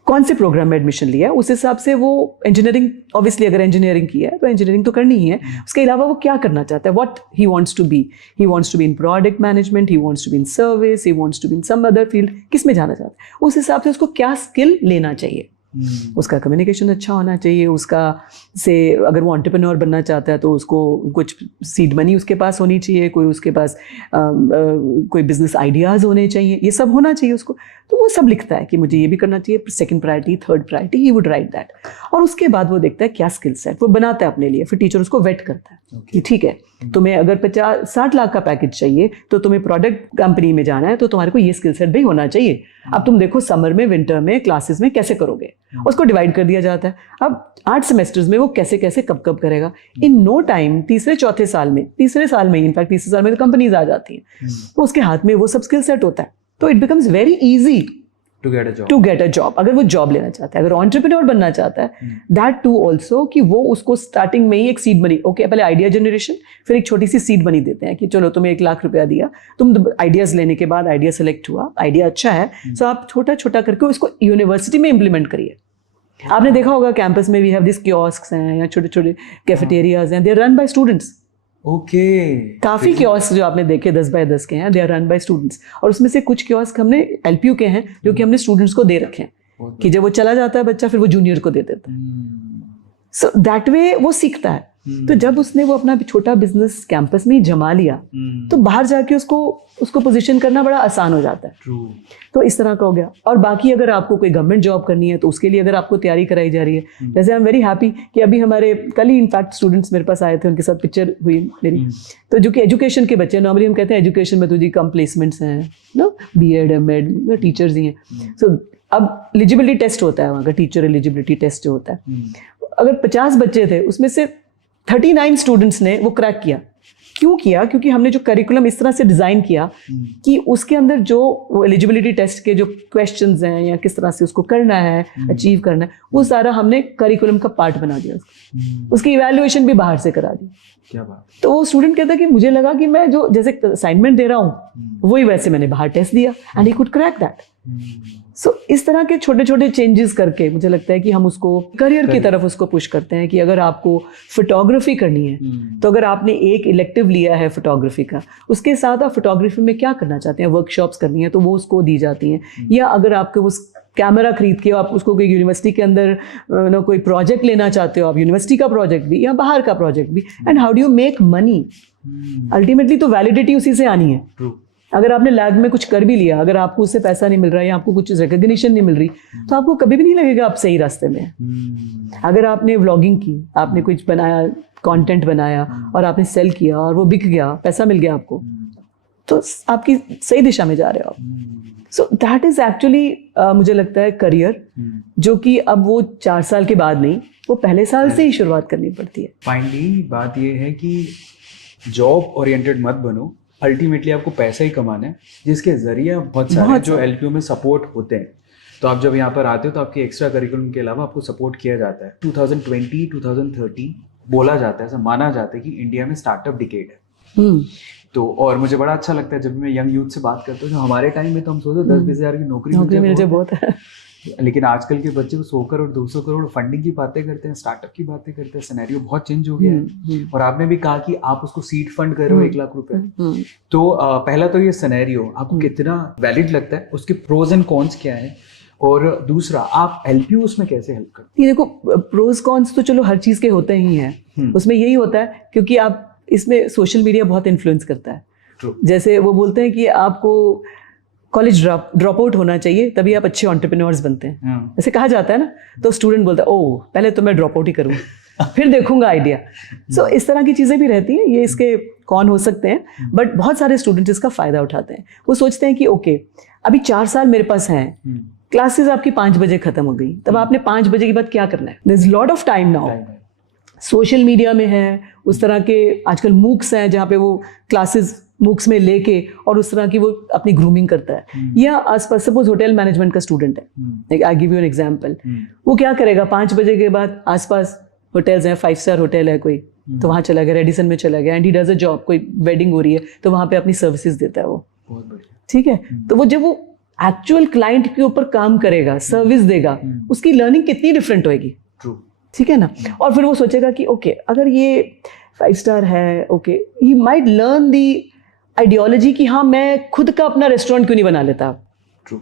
कौन से प्रोग्राम में एडमिशन लिया है, उस हिसाब से वो इंजीनियरिंग, ऑब्वियसली अगर इंजीनियरिंग की है तो इंजीनियरिंग तो करनी ही है, उसके अलावा वो क्या करना चाहता है, what he wants to be in product management, he wants to be in service, he wants to be in some other field, किस में जाना चाहता है, उस हिसाब से उसको क्या स्किल लेना चाहिए। उसका कम्युनिकेशन अच्छा होना चाहिए, उसका से अगर वो एंटरप्रेन्योर बनना चाहता है तो उसको कुछ सीड मनी उसके पास होनी चाहिए, कोई उसके पास कोई बिजनेस आइडियाज़ होने चाहिए, ये सब होना चाहिए उसको। तो वो सब लिखता है कि मुझे ये भी करना चाहिए, second priority, third priority, he would write that. और उसके बाद वो देखता है क्या स्किल सेट वो बनाता है अपने लिए, फिर टीचर उसको वेट करता है कि ठीक है तुम्हें अगर 50-60 लाख का पैकेज चाहिए तो तुम्हें प्रोडक्ट कंपनी में जाना है तो तुम्हारे को ये स्किल सेट भी होना चाहिए। अब तुम देखो समर में, विंटर में, क्लासेस में कैसे करोगे, उसको डिवाइड कर दिया जाता है। अब 8 सेमेस्टर्स में वो कैसे कैसे कब कब करेगा, इन नो टाइम तीसरे साल में इनफैक्ट तीसरे साल में तो कंपनीज आ जाती हैं, तो उसके हाथ में वो सब स्किल सेट होता है, तो it becomes very easy to get a job. अगर वो जॉब लेना चाहता है, अगर एंटरप्रेन्योर बनना चाहता है, दैट टू ऑल्सो कि वो उसको स्टार्टिंग में ही एक सीड मनी, ओके पहले आइडिया जनरेशन, फिर एक छोटी सी सीड मनी देते हैं कि चलो तुम्हें 1 लाख रुपया दिया, तुम आइडियाज लेने के बाद आइडिया सेलेक्ट हुआ, आइडिया अच्छा है, सो आप छोटा छोटा करके उसको यूनिवर्सिटी में इंप्लीमेंट करिए। आपने देखा होगा कैंपस में वी हैव दिस कियोस्क्स हैं या छोटे छोटे कैफेटेरियाज हैं, they are run by students. काफी कियोस्क जो आपने देखे 10 बाय 10 के हैं, they are run by students, और उसमें से कुछ कियोस्क हमने एलपीयू के हैं जो कि हमने स्टूडेंट्स को दे रखे हैं कि जब वो चला जाता है बच्चा फिर वो जूनियर को दे देता है, सो दैट वे वो सीखता है। तो जब उसने वो अपना छोटा बिजनेस कैंपस में ही जमा लिया तो बाहर जाके उसको पोजीशन करना बड़ा आसान हो जाता है। तो इस तरह का हो गया। और बाकी अगर आपको कोई गवर्नमेंट जॉब करनी है तो उसके लिए अगर आपको तैयारी कराई जा रही है, जैसे आई एम वेरी हैप्पी कि अभी हमारे कल ही इनफैक्ट स्टूडेंट्स मेरे पास आए थे, उनके साथ पिक्चर हुई मेरी, तो जो कि एजुकेशन के बच्चे, नॉर्मली हम कहते हैं एजुकेशन में तो जी कम प्लेसमेंट्स हैं ना, BEd MAd टीचर्स ही हैं, सो अब एलिजिबिलिटी टेस्ट होता है वहाँ का, टीचर एलिजिबिलिटी टेस्ट जो होता है, अगर 50 बच्चे थे उसमें से 39 स्टूडेंट्स ने वो क्रैक किया। क्यों किया? क्योंकि हमने जो करिकुलम इस तरह से डिजाइन किया कि उसके अंदर जो एलिजिबिलिटी टेस्ट के जो क्वेश्चंस हैं या किस तरह से उसको करना है, अचीव करना है, वो सारा हमने करिकुलम का पार्ट बना दिया उसको। उसकी इवैल्यूएशन भी बाहर से करा दी। क्या बात। तो वो स्टूडेंट कहता है कि मुझे लगा कि मैं जो जैसे असाइनमेंट दे रहा हूँ वही वैसे मैंने बाहर टेस्ट दिया and he could crack that. So इस तरह के छोटे छोटे चेंजेस करके मुझे लगता है कि हम उसको करियर की तरफ उसको पुश करते हैं कि अगर आपको फोटोग्राफी करनी है तो अगर आपने एक इलेक्टिव लिया है फोटोग्राफी का, उसके साथ आप फोटोग्राफी में क्या करना चाहते हैं, वर्कशॉप्स करनी है तो वो उसको दी जाती हैं। या अगर आपको उस कैमरा खरीद के आप उसको कोई यूनिवर्सिटी के अंदर कोई प्रोजेक्ट लेना चाहते हो, आप यूनिवर्सिटी का प्रोजेक्ट भी या बाहर का प्रोजेक्ट भी, and how do you make money, ultimately तो वैलिडिटी उसी से आनी है। अगर आपने लैब में कुछ कर भी लिया, अगर आपको उससे पैसा नहीं मिल रहा है या आपको कुछ रिकॉग्निशन नहीं मिल रही, तो आपको कभी भी नहीं लगेगा आप सही रास्ते में हैं। अगर आपने व्लॉगिंग की, आपने कुछ बनाया, कंटेंट बनाया और आपने सेल किया और वो बिक गया, पैसा मिल गया आपको, तो आपकी सही दिशा में जा रहे हो आप। सो दैट इज एक्चुअली मुझे लगता है करियर, जो कि अब वो 4 साल के बाद नहीं, वो पहले साल से ही शुरुआत करनी पड़ती है। फाइनली बात ये है कि जॉब ओरिएंटेड मत बनो, अल्टीमेटली आपको पैसा ही कमाना है, जिसके जरिए बहुत सारे जो एलपीयू में सपोर्ट होते हैं। तो आप जब यहाँ पर आते हो तो आपके एक्स्ट्रा करिकुलम के अलावा आपको सपोर्ट किया जाता है। 2020-2030 बोला जाता है, ऐसा माना जाता है कि इंडिया में स्टार्टअप डिकेड है। तो और मुझे बड़ा अच्छा लगता है जब मैं यंग यूथ से बात करता हूँ, जो हमारे टाइम में तो हम सोचते 10-20 हज़ार की नौकरी मिल जाए बहुत है, लेकिन आजकल के बच्चे 100 करोड़ 200 करोड़ फंडिंग की बातें करते हैं, स्टार्टअप की बातें करते हैं। सिनेरियो बहुत चेंज हो गया है। और आपने भी कहा कि आप उसको सीड फंड कर रहे हो 1 लाख रुपए। तो पहला तो ये सिनेरियो आपको कितना वैलिड लगता है, उसके प्रोज एंड कॉन्स क्या है, और दूसरा आप एलपीयू उसमें कैसे हेल्प करते हैं? ये देखो, प्रोज कॉन्स तो चलो हर चीज के होते ही हैं, उसमें यही होता है क्योंकि आप इसमें सोशल मीडिया बहुत इन्फ्लुएंस करता है। जैसे वो बोलते हैं कि आपको कॉलेज ड्रॉप आउट होना चाहिए तभी आप अच्छे एंटरप्रेन्योर्स बनते हैं, ऐसे कहा जाता है ना। तो स्टूडेंट बोलता है ओह पहले तो मैं ड्रॉप आउट ही करूँगा फिर देखूंगा आइडिया। सो इस तरह की चीज़ें भी रहती हैं, ये इसके कौन हो सकते हैं, बट बहुत सारे स्टूडेंट इसका फ़ायदा उठाते हैं। वो सोचते हैं कि ओके अभी 4 साल मेरे पास हैं, क्लासेस आपकी 5 बजे खत्म हो गई, तब आपने 5 बजे के बाद क्या करना है? There is lot of time now. Social media में है, उस तरह के आजकल मूक्स हैं जहाँ पे वो क्लासेस मूक्स में लेके और उस तरह की वो अपनी ग्रूमिंग करता है। या आसपास सपोज होटल मैनेजमेंट का स्टूडेंट है, I give you an example, वो क्या करेगा 5 बजे के बाद आसपास होटल्स हैं, 5 स्टार होटल है कोई, तो वहाँ चला गया, रेडिसन में चला गया, and he does a job, कोई वेडिंग हो रही है तो वहाँ पे अपनी सर्विसेज देता है वो। बहुत बढ़िया। ठीक है, तो वो जब वो एक्चुअल क्लाइंट के ऊपर काम करेगा, सर्विस देगा, उसकी लर्निंग कितनी डिफरेंट होएगी। ट्रू। ठीक है ना। और फिर वो सोचेगा कि ओके अगर ये 5 स्टार है, okay he might learn the ideology कि हाँ मैं खुद का अपना रेस्टोरेंट क्यों नहीं बना लेता। ट्रू।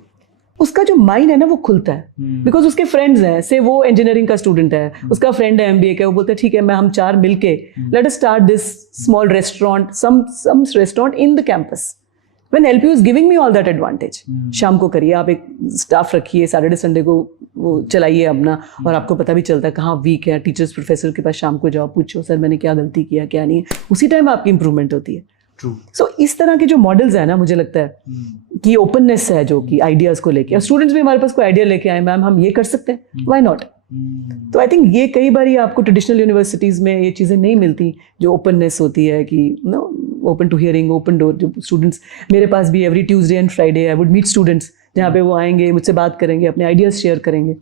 उसका जो माइंड है ना वो खुलता है, बिकॉज उसके फ्रेंड्स हैं, से वो इंजीनियरिंग का स्टूडेंट है, उसका फ्रेंड है MBA का, वो बोलते हैं ठीक है मैं हम 4 मिलके let us start this small restaurant, some restaurant in the campus. When LPU is giving me all that advantage, शाम को करिए, आप एक स्टाफ रखिए, सैटरडे संडे को वो चलाइए अपना, और आपको पता भी चलता है कहाँ वीक है। टीचर्स प्रोफेसर के पास शाम को जाओ, पूछो सर मैंने क्या गलती किया क्या नहीं, उसी टाइम आपकी इंप्रूवमेंट होती है। सो इस तरह के जो मॉडल्स है ना, मुझे लगता है कि ओपननेस है जो कि आइडियाज को लेके, और स्टूडेंट्स भी हमारे पास कोई आइडिया लेके आए, मैम हम ये कर सकते हैं, व्हाई नॉट। तो आई थिंक ये कई बार आपको ट्रेडिशनल यूनिवर्सिटीज में ये चीज़ें नहीं मिलती, जो ओपननेस होती है कि no open to hearing, open door. जो स्टूडेंट्स मेरे पास भी every Tuesday and Friday I would meet students, जहाँ पे वो आएंगे, मुझसे बात करेंगे, अपने आइडियाज शेयर करेंगे।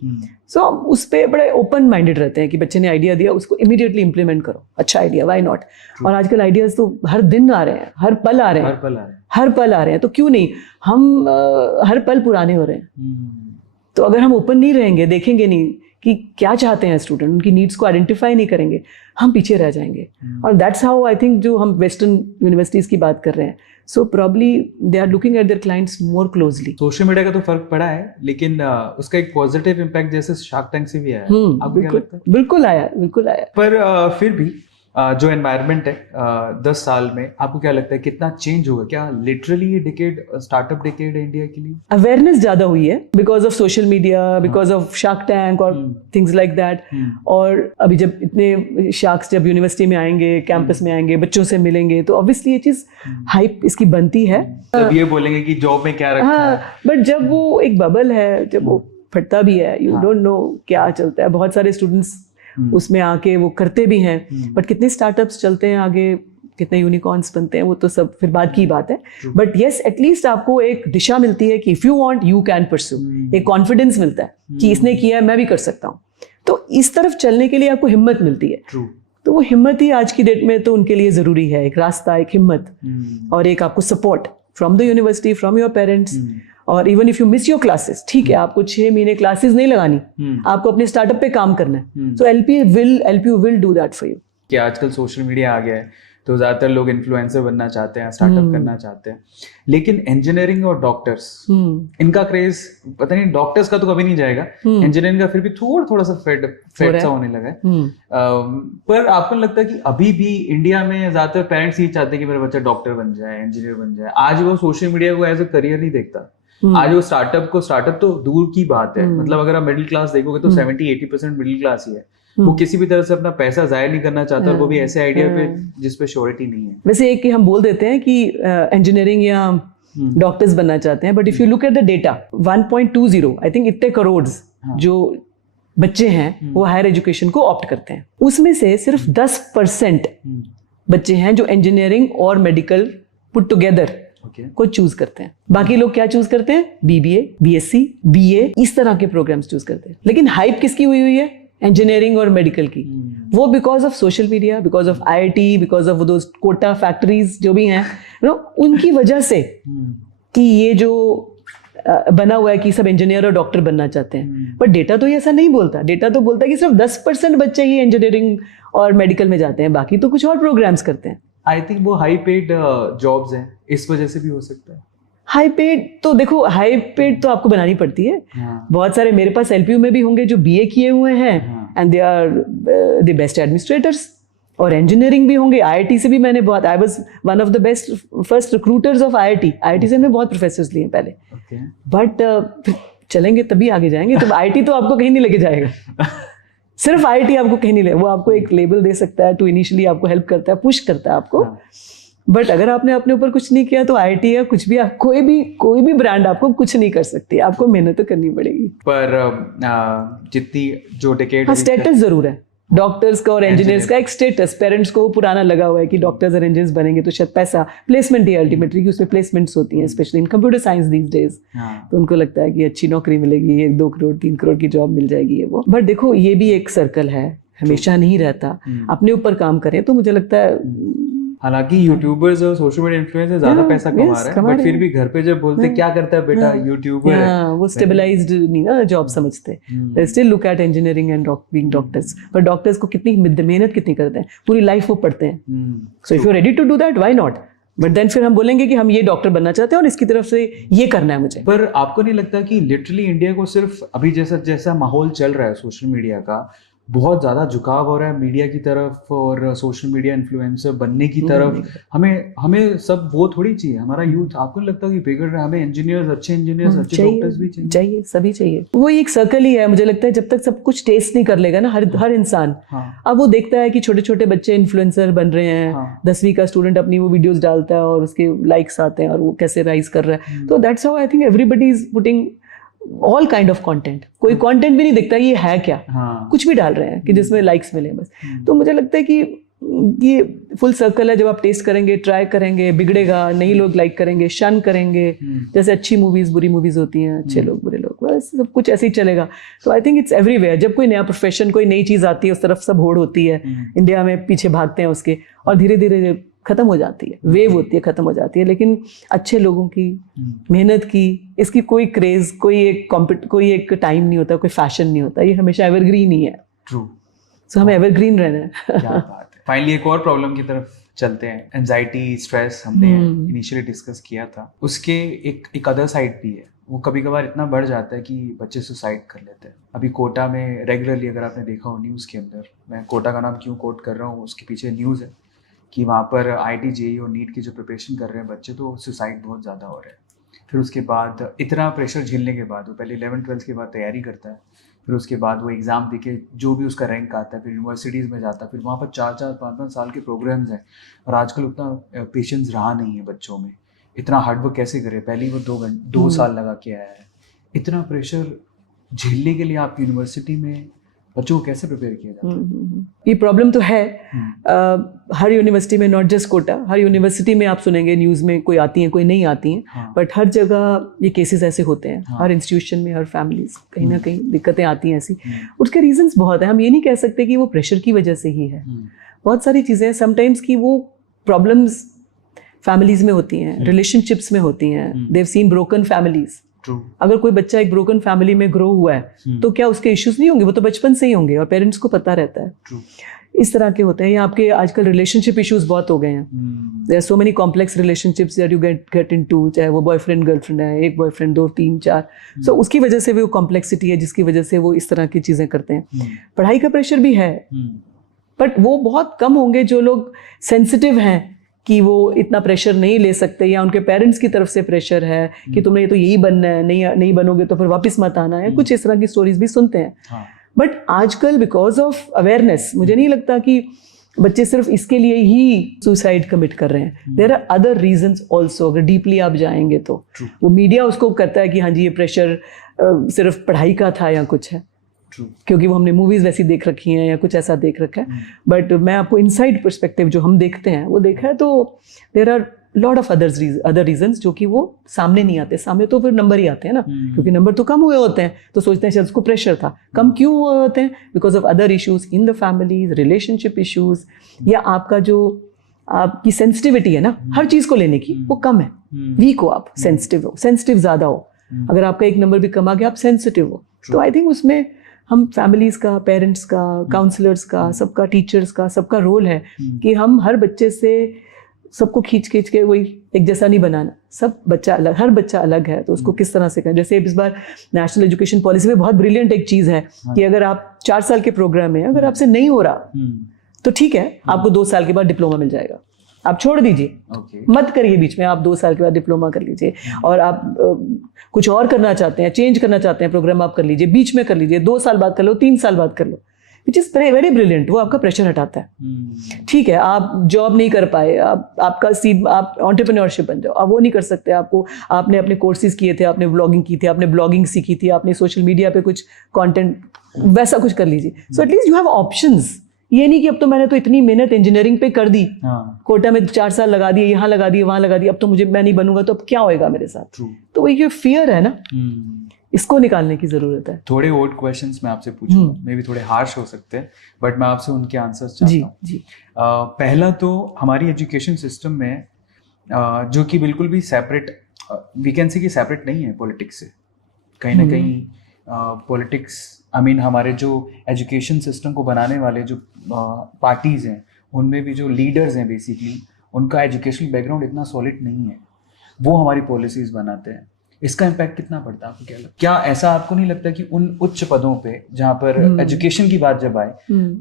सो उस पर बड़े ओपन माइंडेड रहते हैं कि बच्चे ने आइडिया दिया उसको इमीडिएटली इंप्लीमेंट करो, अच्छा आइडिया, व्हाई नॉट। और आजकल आइडियाज तो हर दिन आ रहे हैं, हर पल आ रहे हैं, हर पल आ रहे हैं, तो क्यों नहीं हम हर पल पुराने हो रहे हैं। तो अगर हम ओपन नहीं रहेंगे, देखेंगे नहीं कि क्या चाहते हैं स्टूडेंट, उनकी नीड्स को आइडेंटिफाई नहीं करेंगे, हम पीछे रह जाएंगे। और दैट्स हाउ आई थिंक जो हम वेस्टर्न यूनिवर्सिटीज़ की बात कर रहे हैं, so probably they are looking at their clients more closely. Social media का तो फर्क पड़ा है, लेकिन उसका एक पॉजिटिव इम्पैक्ट जैसे शार्क टैंक से भी आया है। आपको क्या लगता है? बिल्कुल आया, बिल्कुल आया। पर फिर भी जो एनवायरनमेंट है 10 साल में, आपको क्या लगता है कितना चेंज होगा? क्या लिटरली ये डिकेड स्टार्टअप डिकेड है इंडिया के लिए? अवेयरनेस ज्यादा हुई है because of social media, because of shark tank और थिंग्स लाइक दैट। और अभी जब इतने शार्क्स जब यूनिवर्सिटी में आएंगे, कैंपस में आएंगे, बच्चों से मिलेंगे, तो ऑब्वियसली ये चीज हाइप इसकी बनती है। तब ये बोलेंगे कि जॉब में क्या रखा है। बट जब वो एक बबल है, जब वो फटता भी है, यू डोंट नो क्या चलता है। बहुत सारे स्टूडेंट्स उसमें आके वो करते भी हैं, बट कितने स्टार्टअप्स चलते हैं आगे, कितने यूनिकॉर्न्स बनते हैं, वो तो सब फिर बाद की बात है। बट यस, एटलीस्ट आपको एक दिशा मिलती है कि if you want you can pursue, एक कॉन्फिडेंस मिलता है कि इसने किया है मैं भी कर सकता हूँ। तो इस तरफ चलने के लिए आपको हिम्मत मिलती है। तो वो हिम्मत ही आज की डेट में तो उनके लिए जरूरी है, एक रास्ता, एक हिम्मत, और एक आपको support from the university, from your parents. और even if you miss your classes, ठीक है, आपको 6 महीने क्लासेस नहीं लगानी, आपको अपने स्टार्टअप पे काम करना है, so LPU will do that for you. कि आजकल सोशल मीडिया आ गया है, तो ज्यादातर लोग इन्फ्लुएंसर बनना चाहते हैं, स्टार्टअप करना चाहते हैं, लेकिन इंजीनियरिंग और डॉक्टर्स, इनका क्रेज पता नहीं, डॉक्टर्स का तो कभी नहीं जाएगा, इंजीनियरिंग का फिर भी थोड़ा सा फेड सा होने लगा है। पर आपको लगता है कि अभी भी इंडिया में ज्यादातर पेरेंट्स ये चाहते हैं कि मेरा बच्चा डॉक्टर बन जाए, इंजीनियर बन जाए। आज वो सोशल मीडिया को एज अ करियर नहीं देखता। आज वो स्टार्टअप तो दूर की बात है, मतलब अगर आप मिडिल क्लास देखोगे तो 70-80% मिडिल क्लास ही है। वो किसी भी तरह से अपना पैसा जाया नहीं करना चाहता, और वो भी ऐसे आइडिया पे जिस पे श्योरिटी नहीं है। वैसे एक हम बोल देते हैं कि इंजीनियरिंग या डॉक्टर्स बनना चाहते हैं, but if you look at the data, 1.20 I think इतने करोड़ जो बच्चे हैं वो हायर एजुकेशन को ऑप्ट करते हैं। उसमें से सिर्फ 10% बच्चे हैं जो इंजीनियरिंग और मेडिकल पुट टुगेदर को चूज करते हैं। बाकी लोग क्या चूज करते हैं? BBA, BSc, BA, इस तरह के प्रोग्राम्स चूज करते हैं। लेकिन हाइप किसकी हुई है? इंजीनियरिंग और मेडिकल की। वो because of social media, because of IIT, because of those Kota factories जो भी हैं, उनकी वजह से कि ये जो बना हुआ है कि सब इंजीनियर और डॉक्टर बनना चाहते हैं। पर डेटा तो ये ऐसा नहीं बोलता। डेटा तो बोलता है कि सिर्फ 10% बच्चे ही इंजीनियरिंग और मेडिकल में जाते हैं, बाकी तो कुछ और प्रोग्राम्स करते हैं। आई थिंक वो हाई पेड जॉब्स हैं, इस वजह से भी हो सकता है। हाई पेड तो देखो, हाई पेड तो आपको बनानी पड़ती है। बहुत सारे मेरे पास LPU में भी होंगे जो BA किए हुए हैं and they are the best administrators, और इंजीनियरिंग भी होंगे। IIT से भी मैंने बहुत, I was one of the best first recruiters of IIT से मैंने बहुत प्रोफेसर्स लिए पहले। बट फिर चलेंगे तभी आगे जाएंगे। तो IIT तो आपको कहीं नहीं लेके जाएगा। सिर्फ IIT आपको कहीं नहीं ले, वो आपको एक लेबल दे सकता है, टू इनिशियली आपको हेल्प करता है, पुश करता है आपको, बट अगर आपने अपने ऊपर कुछ नहीं किया तो IIT या कुछ भी कोई भी ब्रांड आपको कुछ नहीं कर सकती, आपको मेहनत तो करनी पड़ेगी। पर जितनी जो डिकेड हाँ, स्टेटस जरूर है डॉक्टर्स का और इंजीनियर्स का, एक स्टेटस पेरेंट्स को पुराना लगा हुआ है कि डॉक्टर्स और इंजीनियर्स बनेंगे तो शायद पैसा, प्लेसमेंट ही अल्टीमेटली, कि उसमें प्लेसमेंट्स होती हैं specially in computer science these days. तो उनको लगता है कि अच्छी नौकरी मिलेगी, 1-2 करोड़ 3 करोड़ की जॉब मिल जाएगी ये वो। बट देखो ये भी एक सर्कल है, हमेशा नहीं रहता। अपने ऊपर काम करें तो मुझे लगता है, हालांकि यूट्यूबर्स और सोशल मीडिया इन्फ्लुएंसर्स ज्यादा पैसा कमा रहे हैं, बट फिर भी घर पे जब बोलते क्या करता है बेटा यूट्यूबर है, वो स्टेबलाइज्ड नहीं ना जॉब समझते, they still look at engineering and being doctors. पर डॉक्टर्स को कितनी मेहनत कितनी करते हैं, पूरी लाइफ वो पढ़ते हैं। So if you are ready to do that, why not? But then फिर हम बोलेंगे कि हम ये डॉक्टर बनना चाहते हैं और इसकी तरफ से ये करना है मुझे। पर आपको नहीं लगता कि लिटरली इंडिया को सिर्फ अभी जैसा माहौल चल रहा है सोशल मीडिया का, बहुत ज़्यादा झुकाव हो रहा है मीडिया की तरफ और सोशल मीडिया इन्फ्लुएंसर बनने की तरफ? हमें सब वो थोड़ी चाहिए, हमारा यूथ आपको नहीं लगता कि बिगड़ रहा है? हमें इंजीनियर्स, अच्छे डॉक्टर्स भी चाहिए, सभी चाहिए। वो एक सर्कल ही है, मुझे लगता है जब तक सब कुछ टेस्ट नहीं कर लेगा ना हर इंसान। अब वो देखता है कि छोटे छोटे बच्चे इन्फ्लुएंसर बन रहे हैं, 10वीं का स्टूडेंट अपनी वो वीडियोस डालता है और उसके लाइक्स आते हैं और वो कैसे राइज कर रहा है। तो that's how I think everybody is putting all kind of content. कोई कंटेंट भी नहीं दिखता ये है क्या, कुछ भी डाल रहे हैं कि जिसमें लाइक्स मिले बस। तो मुझे लगता है कि ये फुल सर्कल है, जब आप टेस्ट करेंगे, ट्राई करेंगे, बिगड़ेगा, नहीं लोग लाइक करेंगे, शन करेंगे, जैसे अच्छी मूवीज बुरी मूवीज होती हैं, अच्छे लोग बुरे लोग, बस सब कुछ ऐसे ही चलेगा। तो आई थिंक इट्स एवरीवेयर। जब कोई नया प्रोफेशन, कोई नई चीज आती है, उस तरफ सब होड़ होती है, इंडिया में पीछे भागते हैं उसके, और धीरे धीरे खत्म हो जाती है, वेव होती है, खत्म हो जाती है। लेकिन अच्छे लोगों की मेहनत की, इसकी कोई क्रेज, कोई एक टाइम नहीं होता, कोई फैशन नहीं होता, ये हमेशा एवरग्रीन ही है। ट्रू। सो हमें एवरग्रीन रहना है। क्या बात है। फाइनली एक और प्रॉब्लम की तरफ चलते हैं, एंजाइटी, स्ट्रेस। हमने इनिशियली डिस्कस किया था, उसके एक अदर साइड भी है। वो कभी कभार इतना बढ़ जाता है कि बच्चे सुसाइड कर लेते हैं। अभी कोटा में रेगुलरली, अगर आपने देखा हो न्यूज़ के अंदर, मैं कोटा का नाम क्यों कोट कर रहा हूँ, उसके पीछे न्यूज़ है कि वहाँ पर IIT JEE और नीट की जो प्रिपरेशन कर रहे हैं बच्चे, तो सुसाइड बहुत ज़्यादा हो रहा है। फिर उसके बाद इतना प्रेशर झेलने के बाद वो पहले 11th-12th के बाद तैयारी करता है, फिर उसके बाद वो एग्ज़ाम देके जो भी उसका रैंक आता है, फिर यूनिवर्सिटीज़ में जाता है, फिर वहाँ पर 4-4, 5-5 साल के प्रोग्राम्स हैं। और आजकल उतना पेशेंस रहा नहीं है बच्चों में, इतना हार्डवर्क कैसे करे। पहले वो 2 साल लगा के आया है। इतना प्रेशर झेलने के लिए आप यूनिवर्सिटी में बच्चों को कैसे प्रिपेयर किया जाता है? ये प्रॉब्लम तो है हर यूनिवर्सिटी में, नॉट जस्ट कोटा। हर यूनिवर्सिटी में आप सुनेंगे न्यूज़ में, कोई आती हैं कोई नहीं आती हैं, बट हर जगह ये केसेस ऐसे होते हैं। हर इंस्टीट्यूशन में, हर फैमिलीज, कहीं ना कहीं दिक्कतें आती हैं ऐसी। उसके रीजंस बहुत हैं, हम ये नहीं कह सकते कि वो प्रेशर की वजह से ही है। बहुत सारी चीज़ें हैं समटाइम्स की वो प्रॉब्लम्स फैमिलीज में होती हैं, रिलेशनशिप्स में होती हैं। They've seen broken families. अगर कोई बच्चा एक ब्रोकन फैमिली में ग्रो हुआ है तो क्या उसके इश्यूज नहीं होंगे? वो तो बचपन से ही होंगे और पेरेंट्स को पता रहता है। इस तरह के होते हैं। या आपके आजकल रिलेशनशिप इश्यूज बहुत हो गए हैं। There are so many complex relationships that you get into, चाहे वो बॉयफ्रेंड गर्लफ्रेंड है, एक बॉयफ्रेंड, 2, 3, 4। सो उसकी वजह से भी वो कॉम्प्लेक्सिटी है जिसकी वजह से वो इस तरह की चीजें करते हैं। पढ़ाई का प्रेशर भी है, बट वो बहुत कम होंगे जो लोग सेंसिटिव हैं कि वो इतना प्रेशर नहीं ले सकते, या उनके पेरेंट्स की तरफ से प्रेशर है कि तुमने तो यही बनना है, नहीं बनोगे तो फिर वापस मत आना है। कुछ इस तरह की स्टोरीज भी सुनते हैं। बट आजकल बिकॉज ऑफ अवेयरनेस, मुझे नहीं लगता कि बच्चे सिर्फ इसके लिए ही सुसाइड कमिट कर रहे हैं। There are other reasons also. अगर डीपली आप जाएंगे तो वो मीडिया उसको करता है कि हाँ जी ये प्रेशर सिर्फ पढ़ाई का था या कुछ है, क्योंकि वो हमने मूवीज वैसी देख रखी हैं या कुछ ऐसा देख रखा है। बट मैं आपको इनसाइड पर्सपेक्टिव जो हम देखते हैं वो देखा है, तो there are lot of other reasons जो कि वो सामने नहीं आते। सामने तो फिर नंबर ही आते हैं ना, क्योंकि नंबर तो कम हुए होते हैं तो सोचते हैं शायद उसको प्रेशर था। कम क्यों हुए होते हैं? Because of other issues in the families, relationship issues, या आपका जो आपकी सेंसिटिविटी है ना हर चीज को लेने की, वो कम है। वीक हो आप, सेंसिटिव ज्यादा हो। अगर आपका एक नंबर भी कम आ गया, आप सेंसिटिव हो। तो आई थिंक उसमें हम फैमिलीज का, पेरेंट्स का, काउंसलर्स का, सबका, टीचर्स का, सबका रोल है कि हम हर बच्चे से सबको खींच के वही एक जैसा नहीं बनाना। सब बच्चा अलग, हर बच्चा अलग है, तो उसको किस तरह से करें। जैसे इस बार नेशनल एजुकेशन पॉलिसी में बहुत ब्रिलियंट एक चीज है कि अगर आप 4 साल के प्रोग्राम में अगर आपसे नहीं हो रहा तो ठीक है, आपको 2 साल के बाद डिप्लोमा मिल जाएगा। आप छोड़ दीजिए, मत करिए बीच में, आप 2 साल के बाद डिप्लोमा कर लीजिए। और आप कुछ और करना चाहते हैं, चेंज करना चाहते हैं प्रोग्राम, आप कर लीजिए, बीच में कर लीजिए, 2 साल बाद कर लो, 3 साल बाद कर लो। Which is very brilliant. वो आपका प्रेशर हटाता है। ठीक है, आप जॉब नहीं कर पाए, आपका सीट, आप एंटरप्रेन्योरशिप बन जाओ, आप वो नहीं कर सकते। आपने अपने कोर्सेज किए थे, आपने व्लॉगिंग की थी, आपने ब्लॉगिंग सीखी थी, आपने सोशल मीडिया पे कुछ कंटेंट वैसा कुछ कर लीजिए। So at least you have options. ये नहीं कि अब तो मैंने तो इतनी मेहनत इंजीनियरिंग पे कर दी, कोटा में 4 साल लगा दिए, यहाँ लगा दिए, वहां लगा दिए, अब तो मैं नहीं बनूंगा तो अब क्या होएगा मेरे साथ। तो वो ये फियर है ना, इसको निकालने की जरूरत है। थोड़े ओल्ड क्वेश्चंस मैं आपसे पूछूंगा, मे भी थोड़े हार्श हो सकते हैं, बट मैं आपसे उनके आंसर्स चाहता हूँ। जी। पहला तो हमारी एजुकेशन सिस्टम में जो कि बिल्कुल भी सेपरेट, वी कैन से कि सेपरेट नहीं है पॉलिटिक्स से। कहीं ना कहीं पॉलिटिक्स, आई मीन हमारे जो एजुकेशन सिस्टम को बनाने वाले जो पार्टीज हैं, उनमें भी जो लीडर्स हैं बेसिकली, उनका एजुकेशनल बैकग्राउंड इतना सॉलिड नहीं है। वो हमारी पॉलिसीज बनाते हैं। इसका इम्पैक्ट कितना पड़ता है आपको, क्या लगता है? क्या ऐसा आपको नहीं लगता कि उन उच्च पदों पे जहाँ पर एजुकेशन की बात जब आए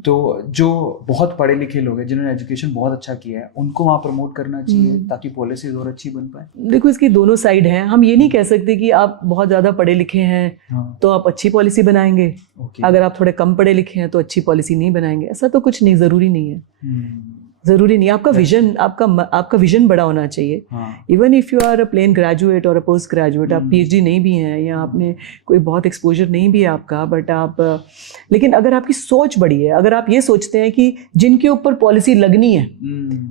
तो जो बहुत पढ़े लिखे लोग हैं, जिन्होंने एजुकेशन बहुत अच्छा किया है, उनको वहाँ प्रमोट करना चाहिए ताकि पॉलिसीज और अच्छी बन पाए? देखो, इसकी दोनों साइड हैं। हम ये नहीं कह सकते कि आप बहुत ज्यादा पढ़े लिखे हैं तो आप अच्छी पॉलिसी बनाएंगे, अगर आप थोड़े कम पढ़े लिखे हैं तो अच्छी पॉलिसी नहीं बनाएंगे। ऐसा तो कुछ नहीं, जरूरी नहीं है। जरूरी नहीं। आपका विजन, आपका विजन बड़ा होना चाहिए। Even if you are a plain graduate और अ पोस्ट ग्रेजुएट, आप पीएचडी नहीं भी हैं या आपने कोई बहुत एक्सपोजर नहीं भी है आपका, बट आप, लेकिन अगर आपकी सोच बड़ी है, अगर आप ये सोचते हैं कि जिनके ऊपर पॉलिसी लगनी है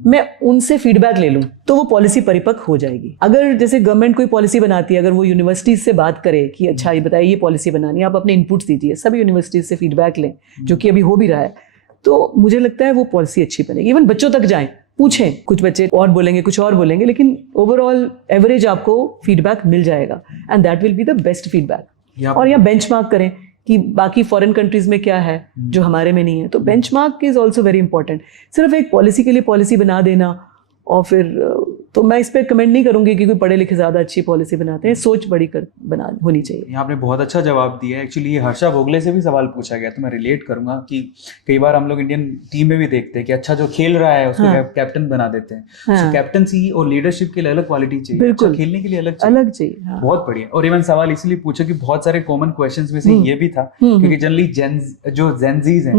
मैं उनसे फीडबैक ले लूं, तो वो पॉलिसी परिपक्व हो जाएगी। अगर जैसे गवर्नमेंट कोई पॉलिसी बनाती है, अगर वो यूनिवर्सिटीज से बात करे कि अच्छा ये बताइए ये पॉलिसी बनानी है, आप अपने इनपुट्स दीजिए, सभी यूनिवर्सिटीज से फीडबैक लें, जो कि अभी हो भी रहा है, तो मुझे लगता है वो पॉलिसी अच्छी बनेगी। इवन बच्चों तक जाएं, पूछें, कुछ बच्चे और बोलेंगे, कुछ और बोलेंगे, लेकिन ओवरऑल एवरेज आपको फीडबैक मिल जाएगा and that will be the best feedback. और यहाँ बेंचमार्क करें कि बाकी फॉरेन कंट्रीज में क्या है जो हमारे में नहीं है, तो benchmark is also very important. सिर्फ एक पॉलिसी के लिए पॉलिसी बना देना और फिर, तो मैं इस पर कमेंट नहीं करूंगी कि कोई पढ़े लिखे ज्यादा अच्छी पॉलिसी बनाते हैं। सोच बड़ी बना होनी चाहिए। आपने बहुत अच्छा जवाब दिया है। एक्चुअली ये हर्षा भोगले से भी सवाल पूछा गया, तो मैं रिलेट करूंगा कि कई बार हम लोग इंडियन टीम में भी देखते हैं कि अच्छा जो खेल रहा है उसको कैप्टन बना देते हैं। तो कैप्टनसी और लीडरशिप के लिए अलग क्वालिटी चाहिए, अच्छा खेलने के लिए अलग चाहिए। बहुत बढ़िया। और इवन सवाल इसलिए पूछा कि बहुत सारे कॉमन क्वेश्चंस में से ये भी था, क्योंकि जनरली जो जेनजीज हैं,